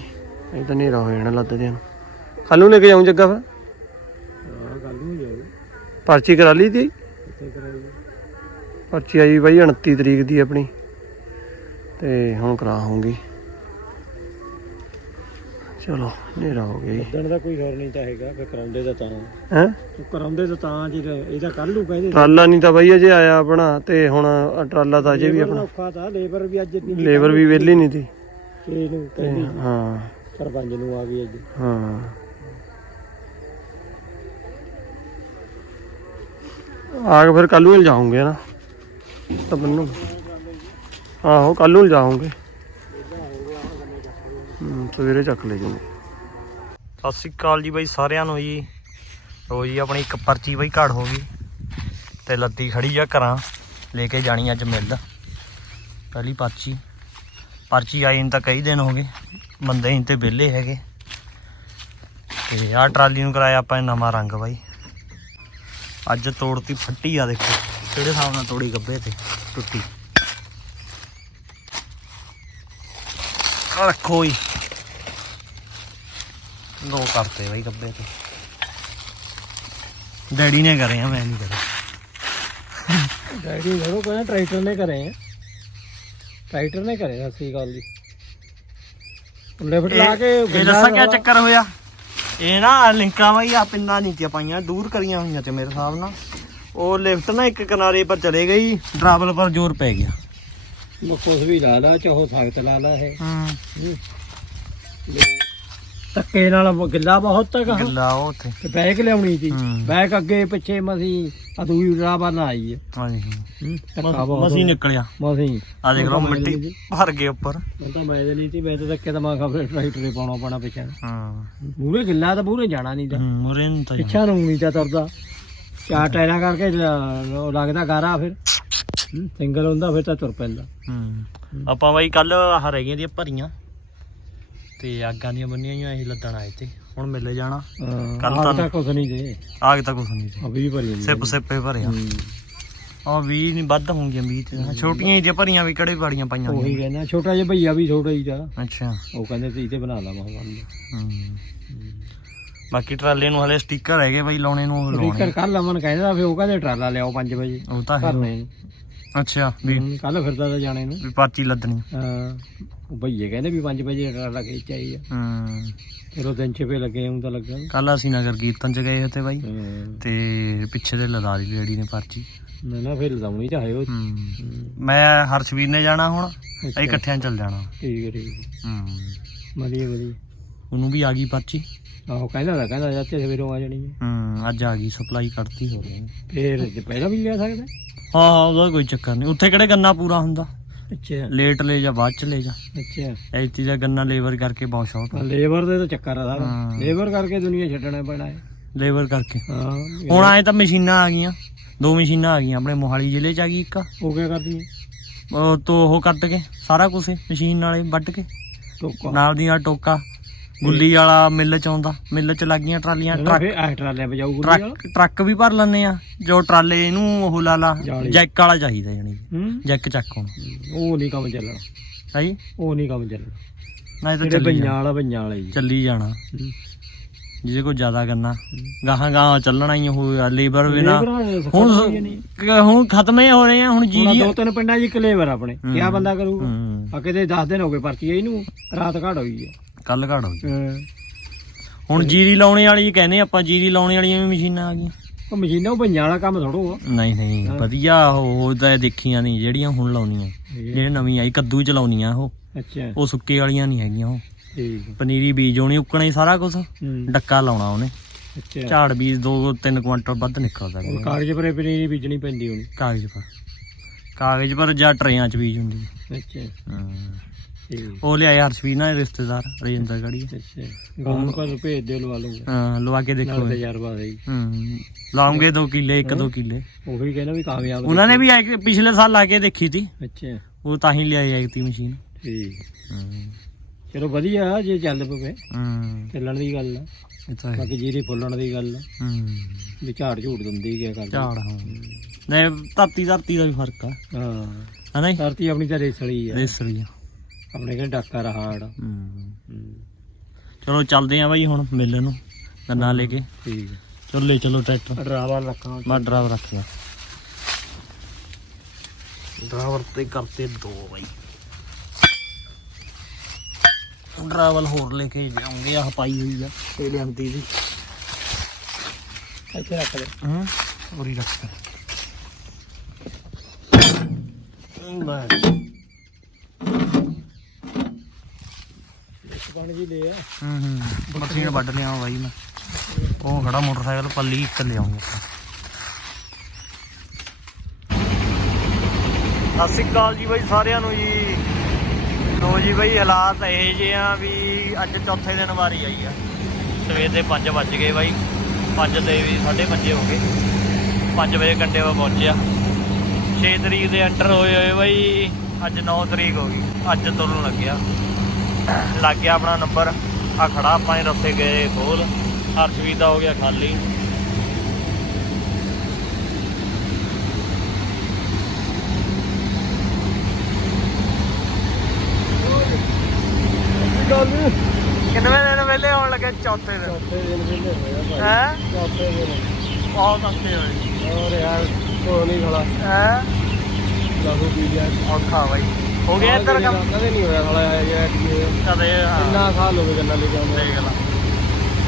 ਇਹ ਤਾਂ ਹਨੇਰਾ ਹੋ ਜਾਣਾ ਲੱਦਦਿਆਂ ਨੂੰ ਕੱਲ ਨੂੰ ਲੈ ਕੇ ਜਾਉਂ ਜੱਗਾ ਫਿਰ? ਪਰਚੀ ਕਰਾ ਲਈ ਤੀ ਪਰਚੀ ਆਈ ਬਾਈ 29 ਤਰੀਕ ਦੀ ਆਪਣੀ। ਤੇ ਹੁਣ ਕਰਾ ਹੋਊਗੀ। ਚਲੋ ਹਨੇਰਾ ਹੋ ਗਿਆ ਜੀ। ਦਿਨ ਦਾ ਕੋਈ ਹੋਰ ਨਹੀਂ ਤਾਂ ਹੈਗਾ ਫਿਰ ਕਰਾਉਂਦੇ ਤਾਂ ਤਾਂ। ਹੈ? ਉਹ ਕਰਾਉਂਦੇ ਤਾਂ ਤਾਂ ਜੀ ਇਹ ਤਾਂ ਕੱਲ ਨੂੰ ਕਹਿੰਦੇ ਟਰਾਲਾ ਨਹੀਂ ਤਾਂ ਬਾਈ ਅਜੇ ਆਇਆ ਆਪਣਾ ਤੇ ਹੁਣ ਆਹ ਟਰਾਲਾ ਤਾਂ ਅਜੇ ਵੀ ਆਪਣਾ ਔਖਾ ਤਾਂ ਲੇਬਰ ਵੀ ਅੱਜ ਨਹੀਂ ਲੇਬਰ ਵੀ ਵਿਹਲੀ ਨਹੀਂ ਤੀ ਇਹ ਨੂੰ ਤੇ ਕਹਿੰਦੀ ਹਾਂ ਸਰਪੰਚ ਨੂੰ ਆ ਗਈ ਅੱਜ। ਹਾਂ। ਆ ਕੇ ਫਿਰ ਕੱਲ ਨੂੰ ਜਾਉਂਗੇ ਨਾ। ਤਾਂ ਮੈਨੂੰ ਆਹੋ ਕੱਲ ਨੂੰ ਜਾਉਂਗੇ ਸਵੇਰੇ ਚੱਕ ਲੈ ਜਾਊਂਗੇ ਸਤਿ ਸ੍ਰੀ ਅਕਾਲ ਜੀ ਬਾਈ ਸਾਰਿਆਂ ਨੂੰ ਜੀ। ਰੋਜ਼ ਜੀ, ਆਪਣੀ ਇੱਕ ਪਰਚੀ ਬਾਈ ਘੜ ਹੋ ਗਈ ਤੇ ਲੱਦੀ ਖੜੀ ਆ ਘਰਾਂ ਲੈ ਕੇ ਜਾਣੀ ਅੱਜ ਮਿਲ। ਪਹਿਲੀ ਪਰਚੀ। ਪਰਚੀ ਆਈ ਨੂੰ ਤਾਂ ਕਈ ਦਿਨ ਹੋ ਗਏ, ਬੰਦੇ ਹੀ ਤੇ ਵਿਹਲੇ ਹੈਗੇ। ਤੇ ਆਹ ਟਰਾਲੀ ਨੂੰ ਕਰਾਇਆ ਆਪਾਂ ਨਵਾਂ ਰੰਗ ਬਾਈ। ਅੱਜ ਤੋੜਤੀ ਫੱਟੀ ਆ ਦੇਖੋ, ਕਿਹੜੇ ਹਿਸਾਬ ਨਾਲ ਤੋੜੀ ਗੱਬੇ ਤੇ, ਟੁੱਟੀ। ਰੱਖੋ ਹੀ ਦੋ ਕਰਤੇ ਬਾਈ ਗੱਬੇ ਤੇ। ਡੈਡੀ ਨੇ ਕਰੇ ਆ ਮੈਂ ਨਹੀਂ ਕਰੇ ਡੈਡੀ ਘਰੋਂ ਕਹਿੰਦਾ ਟਰੈਕਟਰ ਨੇ ਕਰੇ ਆ ਟਰੈਕਟਰ ਨੇ ਕਰੇ ਅਸਲੀ ਗੱਲ ਦੀ ਲਿਫਟ ਲਾ ਕੇ ਇਹ ਦੱਸਾਂ ਕਿਆ ਚੱਕਰ ਹੋਇਆ? ਇਹ ਨਾ ਲਿੰਕਾਂ ਵਾਈ ਆ ਪਿੰਨਾਂ ਨਹੀਂ ਤੀਆਂ ਪਾਈਆਂ ਦੂਰ ਕਰੀਆਂ ਹੋਈਆਂ ਤੇ ਮੇਰੇ ਹਿਸਾਬ ਨਾਲ। ਉਹ ਲਿਫਟ ਨਾ ਇੱਕ ਕਿਨਾਰੇ ਪਰ ਚਲੇ ਗਈ ਡਰਾਵਲ ਪਰ ਜ਼ੋਰ ਪੈ ਗਿਆ। ਕੁਛ ਵੀ ਲਾ ਲਾ ਚਾਹੋ ਸਖਤ ਲਾ ਲਾ ਇਹ। ਹੂੰ। ਧੱਕੇ ਨਾਲ ਗਿੱਲਾ ਬਹੁਤ ਤੱਕ ਗੱਲਾ ਉਹ ਉੱਥੇ। ਤੇ ਬੈਕ ਲਿਆਉਣੀ ਸੀ। ਹੂੰ। ਬੈਕ ਅੱਗੇ ਪਿੱਛੇ ਮਸੀ ਅਦੂਈ ਡਰਾਬਾ ਨਾ ਆਈ ਹੈ। ਹਾਂਜੀ। ਧੱਕਾ ਬਹੁਤ ਮਸੀਂ ਨਿਕਲਿਆ। ਮਸੀ। ਆ ਦੇਖ ਲਓ ਮਿੱਟੀ ਭਰ ਗਏ ਉੱਪਰ। ਮੈਂ ਤਾਂ ਮੈਂ ਨਹੀਂ ਸੀ ਮੈਂ ਤਾਂ ਧੱਕੇ ਤਾਂ ਮੈਂ ਖਬਰ ਟਰੈਕਟਰ ਹੀ ਪਾਉਣਾ ਪੈਣਾ ਪਿੱਛੇ ਹਾਂ। ਮੂਰੇ ਗਿੱਲਾ ਤਾਂ ਮੂਰੇ ਜਾਣਾ ਨਹੀਂ ਤਾਂ। ਮੁਰੇ ਨੂੰ ਤਾਂ ਪਿੱਛਾ ਨੂੰ ਨਹੀਂ ਤਾਂ ਤੁਰਦਾ। ਚਾਰ ਟਾਇਰਾਂ ਕਰਕੇ ਲ- ਉਹ ਲੱਗਦਾ ਗਾਰਾ ਫਿਰ। ਸਿੰਗਲ ਹੁੰਦਾ ਫਿਰ ਤਾਂ ਤੁਰ ਪੈਂਦਾ। ਹੂੰ। ਆਪਾਂ ਬਾਈ ਕੱਲ ਆਹ ਰਹਿ ਗਈਆਂ ਦੀਆਂ ਭਰੀਆਂ। ਤੇ ਆਗਾਂ ਦੀਆਂ ਬੰਨੀਆਂ ਹੋਈਆਂ ਇਹ ਲੱਦਣ ਆਏ ਤੇ। ਹੁਣ ਮਿਲੇ ਜਾਣਾ। ਕੱਲ ਤੁਹਾਨੂੰ- ਤਾਂ ਕੁਛ ਨਹੀਂ ਦੇ ਆਗ ਤਾਂ ਕੁਛ ਨਹੀਂ ਸੀ ਅਭੀ ਭਰੀ ਜਾਂਦੀ ਸਿੱਪ ਸਿੱਪੇ ਭਰਿਆ। ਆ 20 ਨਹੀਂ ਵੱਧ ਹੋਣਗੀਆਂ 20 ਤੇ। ਛੋਟੀਆਂ ਹੀ ਜੇ ਭਰੀਆਂ ਵੀ ਕਿਹੜੇ ਬਾੜੀਆਂ ਪਾਈਆਂ ਉਹੀ ਹੋਈਆਂ? ਕਹਿੰਦਾ ਛੋਟਾ ਜਿਹਾ ਭਈਆ ਵੀ ਛੋਟਾ ਹੀ ਤਾਂ। ਅੱਛਾ। ਉਹ ਕਹਿੰਦੇ ਤੇ ਤੇ ਬਣਾ ਲਾ ਮੈਂ ਹੂੰ। ਬਾਕੀ ਟਰਾਲੇ ਨੂੰ ਹਲੇ ਸਟicker ਹੈਗੇ ਬਾਈ ਲਾਉਣੇ ਨੂੰ ਉਹ ਕੱਲ ਅਮਨ ਕਹਿੰਦਾ ਫਿਰ ਉਹ ਕਹਿੰਦੇ ਟਰਾਲਾ ਲਿਆਓ 5 ਵਜੇ। ਉਹ ਤਾਂ ਹੈ। ਕਰਨੇ ਅੱਛਾ ਵੀ ਕੱਲ ਫਿਰਦਾ ਤਾਂ ਜਾਣੇ ਨੂੰ। ਵੀ ਪਾਰਟੀ ਲੱਦਣੀ। ਹਾਂ ਉਹ ਭਈਏ ਕਹਿੰਦੇ ਵੀ 5 ਵਜੇ ਟਰਾਲਾ ਖੇਚ ਆਈ ਆ। ਹੂੰ। ਚਲੋ ਦਿਨ ਛੇ ਲੱਗੇ ਹੁਣ ਤਾਂ ਲੱਗਾ। ਕੱਲ ਅਸੀਂ ਨਗਰ ਕੀਰਤਨ ਚ ਗਏ ਉੱਥੇ ਬਾਈ। ਤੇ ਪਿੱਛੇ ਦੇ ਲਦਾ ਲਈ ਲੇਡੀ ਨੇ ਪਰਚੀ। ਨਾ ਨਾ ਫਿਰ ਲਦਾਉਣੀ ਚਾਹੇ ਉਹ। ਮੈਂ ਹਰਸ਼ਵੀਰ ਨੇ ਜਾਣਾ ਹੁਣ। ਅਸੀਂ ਇਕੱਠਿਆਂ ਚੱਲ ਜਾਣਾ। ਠੀਕ ਹੈ ਠੀਕ ਹੈ। ਵਧੀਆ ਵਧੀਆ। ਉਹਨੂੰ ਵੀ ਆ ਗਈ ਪਰਚੀ। ਆਹੋ ਕਹਿੰਦਾ ਤਾਂ ਕਹਿੰਦਾ ਜਾਂਦੇ ਸਵੇਰੋਂ ਆ ਜਾਣੀ ਹੈ। ਹੂੰ ਅੱਜ ਆ ਗਈ ਸਪਲਾਈ ਕਰਤੀ ਹੋ ਰਹੀ ਫੇਰ ਜੇ ਪਹਿਲਾਂ ਵੀ ਲਿਆ ਸਕਦਾ। ਹਾਂ ਹਾਂ ਉਹਦਾ ਕੋਈ ਚੱਕਰ ਨਹੀਂ। ਉੱਥੇ ਕਿਹੜੇ ਗੰਨਾ ਪੂਰਾ ਹੁੰਦਾ? ਅੱਛਾ। ਲੇਟ ਲੈ ਜਾ ਬਾਅਦ ਚ ਲੈ ਜਾ। ਅੱਛਾ। ਐਤੀ ਦਾ ਗੰਨਾ ਲੇਬਰ ਕਰਕੇ ਬਹੁਤ ਸ਼ਾਰਟ ਲੇਬਰ ਦੇ ਤਾਂ ਚੱਕਰ ਆ ਸਾਰਾ। ਹਾਂ। ਲੇਬਰ ਕਰਕੇ ਦੁਨੀਆ ਛੱਡਣਾ ਪੈਣਾ ਹੈ ਲੇਬਰ ਕਰਕੇ। ਹਾਂ ਹੁਣ ਆਏ ਤਾਂ ਮਸ਼ੀਨਾਂ ਆ ਗਈਆਂ। ਦੋ ਮਸ਼ੀਨਾਂ ਆ ਗਈਆਂ ਆਪਣੇ ਮੋਹਾਲੀ ਜ਼ਿਲ੍ਹੇ ਚ ਆ ਗਈ ਇੱਕ। ਉਹ ਕੀ ਕਰਦੀ ਹੈ ਉਹ ਤੋਂ ਉਹ ਕੱਟ ਕੇ ਸਾਰਾ ਕੁਝ ਮਸ਼ੀਨ ਨਾਲੇ ਵੱਢ ਕੇ। ਟੋਕਾ। ਨਾਲ ਦੀਆਂ ਟੋਕਾ। ਗੁੱਲੀ ਵਾਲਾ ਮਿੱਲ ਚ ਆਉਂਦਾ ਮਿੱਲ ਚ ਲੱਗੀਆਂ ਟਰਾਲੀਆਂ ਟਰੱਕ ਫੇਰ ਐ ਟਰਾਲਿਆਂ ਵਜਾਊ ਗੁੱਲੀ ਵਾਲਾ। ਟਰੱਕ ਟਰੱਕ ਵੀ ਭਰ ਲੈਂਦੇ ਆ ਜੋ ਟਰਾਲੇ ਇਹਨੂੰ ਉਹ ਲਾ ਲਾ ਜਾਲੀ। ਜੈਕ ਵਾਲਾ ਚਾਹੀਦਾ ਜਾਨੀ ਹੂੰ? ਜੈਕ ਚੱਕ ਹੁਣ। ਉਹ ਨਹੀਂ ਕੰਮ ਚੱਲਣਾ। ਹੈ? ਜੀ ਉਹ ਨਹੀਂ ਕੰਮ ਚੱਲਣਾ। ਨਹੀਂ ਤਾਂ ਜਿਹੜੇ ਚੱਲੀ ਪੰਜਾਂ ਜਾਣਾ ਵਾਲਾ ਪੰਜਾਂ ਵਾਲਾ ਜੀ। ਚੱਲੀ ਜਾਣਾ। ਹੂੰ। ਜਿਹਦੇ ਕੋਲ ਜ਼ਿਆਦਾ ਕਰਨਾ ਗਾਹਾਂ ਗਾਹਾਂ ਚੱਲਣਾ ਹੀ ਉਹ ਲੇਬਰ ਵੀ ਨਾ ਲੇਬਰਾਂ ਸਿਖਾ ਹੁਣ ਦਿੰਦੀਆਂ ਨਹੀਂ। ਕ- ਹੁਣ ਖਤਮ ਹੀ ਹੋ ਰਹੇ ਆ ਹੁਣ ਹੁਣ ਜੀਰੀ ਦੋ ਤਿੰਨ ਪਿੰਡਾਂ 'ਚ ਇੱਕ ਲੇਬਰ ਆਪਣੇ। ਕਿਆ ਬੰਦਾ ਕਰੂਗਾ? ਹੂੰ। ਆ ਕਿਤੇ 10 ਦਿਨ ਹੋ ਗਏ ਪਰਚੀ ਆਈ ਨੂੰ ਰਾਤ ਘਾਟ ਹੋਈ ਹੈ ਕੱਲ ਘੜ ਹੋ ਗਈ ਹਾਂ। ਹੁਣ ਜੀਰੀ ਲਾਉਣੇ ਵਾਲੀ ਕਹਿੰਦੇ ਆਪਾਂ ਜੀਰੀ ਲਾਉਣੇ ਵਾਲੀਆਂ ਵੀ ਮਸ਼ੀਨਾਂ ਆ ਗਈਆਂ। ਉਹ ਮਸ਼ੀਨਾਂ ਉਹ ਪੰਜਾਂ ਵਾਲਾ ਕੰਮ ਥੋੜੋ ਆ ਨਹੀਂ ਨਹੀਂ ਵਧੀਆ ਉਹ ਤਾਂ ਦੇਖੀਆਂ ਨਹੀਂ ਜਿਹੜੀਆਂ ਹੁਣ ਲਾਉਣੀਆਂ। ਜਿਹੜੇ ਨਵੀਂ ਆਈ ਕੱਦੂ ਚ ਲਾਉਣੀਆਂ ਉਹ। ਅੱਛਾ। ਉਹ ਸੁੱਕੇ ਵਾਲੀਆਂ ਨਹੀਂ ਹੈਗੀਆਂ ਉਹ। ਠੀਕ ਹੈ। ਪਨੀਰੀ ਬੀਜ ਹੋਣੀ ਉੱਕਣਾ ਹੀ ਸਾਰਾ ਕੁਝ ਹੂੰ। ਡੱਕਾ ਲਾਉਣਾ ਉਹਨੇ। ਅੱਛਾ। ਝਾੜ ਬੀਜ 2-3 ਕੁਇੰਟਲ ਵੱਧ ਨਿਕਲਦਾ ਉਹ। ਕਾਗਜ਼ ਪਰੇ ਪਨੀਰੀ ਬੀਜਣੀ ਪੈਂਦੀ ਹੋਣੀ। ਕਾਗਜ਼ ਪਰ। ਕਾਗਜ਼ ਪਰ ਜਾਂ ਟਰੇਆਂ ਚ ਬੀਜ ਹੁੰਦੀ। ਅੱਛਾ। ਹਮ। ਉਹ ਲਿਆਏ ਹਰਸ਼ਵੀਰ ਨਾਲ ਰਿਸ਼ਤੇਦਾਰ ਰਜਿੰਦਰ ਗੜੀ। ਅੱਛਾ। ਗਾਉਂ ਪਰ ਭੇਜ ਦੇ ਲਵਾ ਲੂੰਗਾ ਹਾਂ ਲਵਾ ਕੇ ਦੇਖੋ। ਨਾਲ ਤਜਰਬਾ ਹੈ ਹਮ ਲਾਉਂਗੇ 2 ਕਿੱਲੇ 1-2 ਕਿੱਲੇ। ਉਹੀ ਕਹਿੰਦਾ ਵੀ ਕਾਮਯਾਬ ਉਹਨਾਂ ਨੇ ਵੀ ਐ ਕਿ ਪਿਛਲੇ ਸਾਲ ਲਾ ਕੇ ਦੇਖੀ ਅੱਛਾ। ਉਹ ਤਾਂ ਹੀ ਲਿਆਈ ਐ ਤੀ ਮਸ਼ੀਨ। ਠੀਕ। ਚਲੋ ਵਧੀਆ ਜੇ ਚੱਲ ਪਵੇ। ਚੱਲਣ ਦੀ ਗੱਲ ਆ। ਇਹ ਤਾਂ ਹੈ। ਬਾਕੀ ਜੀਰੀ ਫੁੱਲਣ ਦੀ ਗੱਲ ਆ। ਵੀ ਝਾੜ ਝੂੜ ਦਿੰਦੀ ਕਿਆ ਕਰਦੀ। ਝਾੜ ਹਾਂ। ਨੇ ਧਰਤੀ ਧਰਤੀ ਦਾ ਵੀ ਫ਼ਰਕ ਆ। ਹਾਂ। ਹਨਾ ਧਰਤੀ ਆਪਣੀ ਤਾਂ ਰੇਸਲੀ ਆ। ਰੇਸਰੀ ਆ। ਆਪਣੇ ਕਹਿੰਦੇ ਡਾਕਾ ਰਹਾੜ। ਹੂੰ। ਚਲੋ ਚੱਲਦੇ ਆ ਬਾਈ ਹੁਣ ਮਿਲਣ ਨੂੰ ਗੰਨਾ ਲੈ ਕੇ। ਠੀਕ ਹੈ। ਚੱਲੇ ਚਲੋ ਟਰੈਕਟਰ। ਡਰਾਵਾ ਰੱਖਾਂ। ਮੈਂ ਡਰਾਈਵਰ ਰੱਖਿਆ ਡਰਾਈਵਰ ਤੇ ਕਰਤੇ ਦੋ ਬਾਈ। ਡਰਾਈਵਰ ਹੋਰ ਲੈ ਕੇ ਜਾਉਂਗੇ ਆਹ ਪਾਈ ਹੋਈ ਆ। ਤੇ ਲਿਆਂਦੀ ਸੀ। ਇੱਥੇ ਰੱਖ ਦੇ। ਹਾਂ। ਉਰੀ ਰੱਖ ਮੈਂ ਇੱਕ ਪਾਣੀ ਜੀ ਹੂੰ ਹੂੰ। ਮਸ਼ੀਨ ਵੱਢ ਲਿਆ ਬਾਈ ਮੈਂ। ਉਹ ਖੜਾ ਮੋਟਰਸਾਈਕਲ ਪੱਲੀ ਇੱਕ ਲਿਆਉਂਗੇ। ਸਤਿ ਸ਼੍ਰੀ ਅਕਾਲ ਜੀ ਬਾਈ ਸਾਰਿਆਂ ਨੂੰ ਜੀ। ਲੋ ਜੀ ਬਾਈ, ਹਾਲਾਤ ਇਹ ਜੇ ਆ ਵੀ ਅੱਜ ਚੌਥੇ ਦਿਨ ਵਾਰੀ ਆਈ ਆ। ਸਵੇਰ ਦੇ 5 ਵੱਜ ਗਏ ਬਾਈ। 5 ਦੇ ਵੀ 5:30 ਹੋ ਗਏ। 5 ਵਜੇ ਕੰਡੇ ਵਾ ਪਹੁੰਚਿਆ। 6 ਤਰੀਕ ਦੇ ਐਂਟਰ ਹੋਏ ਹੋਏ ਬਾਈ। ਅੱਜ 9 ਤਰੀਕ ਹੋ ਗਈ। ਅੱਜ ਤੁਰਨ ਲੱਗਿਆ। ਲੱਗ ਗਿਆ ਆਪਣਾ ਨੰਬਰ। ਆ ਖੜਾ ਆਪਾਂ ਨੇ ਰਸਤੇ ਗਏ ਖੋਲ। ਹਰਸ਼ਵੀਰ ਦਾ ਹੋ ਗਿਆ ਖਾਲੀ। ਕਿੰਨਵੇਂ ਦਿਨ ਵੇਲੇ ਆਉਣ ਲੱਗੇ ਚੌਥੇ ਦਿਨ? ਚੌਥੇ ਦਿਨ ਵੀ ਲੈ ਹੋਇਆ ਹੈ? ਚੌਥੇ ਦਿਨ। ਬਹੁਤ ਅੱਛੇ ਹੋਏ। ਹੋਰ ਯਾਰ ਕੋ ਨਹੀਂ ਖੜਾ ਹੈ? ਲਾਹੂ ਪੀ ਗਿਆ ਔਖਾ ਬਾਈ। ਹੋ ਗਿਆ ਇੱਧਰ ਕੰਮ? ਕਦੇ ਨਹੀਂ ਹੋਇਆ ਜਿਹਾ ਕਿ ਕਦੇ ਹਾਂ। ਇੰਨਾ ਖਾ ਲੋਗੇ ਗੰਨਾ ਲੈ ਕੇ ਆਉਂਦੇ ਦੇਖ ਲਾ।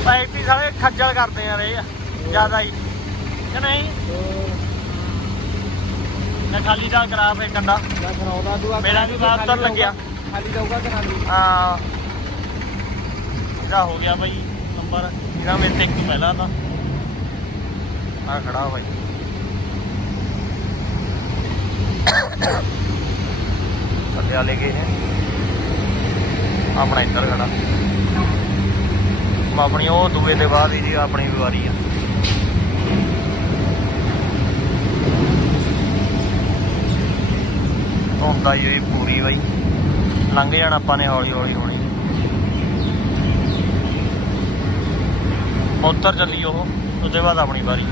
ਪਾਈਪ ਵੀ ਸਾਰੇ ਖੱਜਲ ਕਰਦੇ ਆ ਰਹੇ ਆ ਜ਼ਿਆਦਾ ਹੀ। ਕਿ ਨਹੀਂ? ਮੈਂ ਖਾਲੀ ਦਾ ਕਰਾ ਫੇ ਕੰਡਾ। ਮੈਂ ਖਰਾਉਂਦਾ ਤੂੰ ਮੇਰਾ ਵੀ ਬਾਤ ਤਰ ਲੱਗਿਆ। ਖਾਲੀ ਦਊਗਾ ਕਿ ਖਾਲੀ। ਹਾਂ। ਇਹਦਾ ਹੋ ਗਿਆ ਬਾਈ ਨੰਬਰ। ਇਹਦਾ ਮੇਰੇ ਤੇ ਇੱਕ ਪਹਿਲਾਂ ਤਾਂ। ਆ ਖੜਾ ਬਾਈ। ਥੱਲੇ ਵਾਲੇ ਗਏ ਨੇ ਆਪਣਾ ਇੱਧਰ ਖੜਾ। ਆਪਣੀ ਉਹ ਦੂਏ ਦੇ ਬਾਅਦ ਹੀ ਜੀ, ਆਪਣੀ ਵੀ ਵਾਰੀ ਆ। ਹੁੰਦਾ ਹੀ ਪੂਰੀ ਬਾਈ। ਲੰਘ ਜਾਣਾ ਆਪਾਂ ਨੇ ਹੌਲੀ ਹੌਲੀ ਹੋਣੀ। ਉੱਤਰ ਚੱਲੀ ਉਹ, ਉਹਦੇ ਬਾਅਦ ਆਪਣੀ ਵਾਰੀ।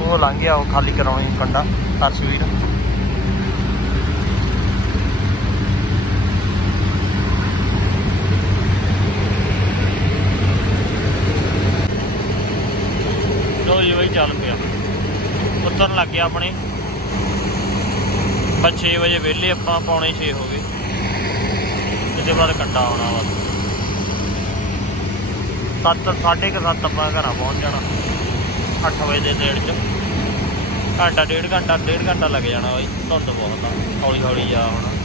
ਉਹ ਲੰਘ ਗਿਆ, ਉਹ ਖਾਲੀ ਕਰਾਉਣੀ ਕੰਡਾ ਤਸਵੀਰ ਲੋ ਜੀ ਬਈ ਚੱਲ ਪਿਆ ਉਤਰਨ ਲੱਗ ਗਿਆ ਆਪਣੇ। ਪਰ 6 ਵਜੇ ਵਿਹਲੇ, ਆਪਾਂ ਪੌਣੇ 6 ਹੋ ਗਏ। ਇਹਦੇ ਬਾਅਦ ਕੰਡਾ ਆਉਣਾ ਵਾ। ਸੱਤ, ਸਾਢੇ ਕੁ ਸੱਤ ਆਪਾਂ ਘਰਾਂ ਪਹੁੰਚ ਜਾਣਾ। 8 ਵਜੇ ਦੇ ਨੇੜੇ ਚ। ਘੰਟਾ, ਡੇਢ ਘੰਟਾ ਡੇਢ ਘੰਟਾ ਲੱਗ ਜਾਣਾ ਬਾਈ। ਧੁੰਦ ਬਹੁਤ ਆ ਹੌਲੀ ਹੌਲੀ ਜਾ ਹੁਣ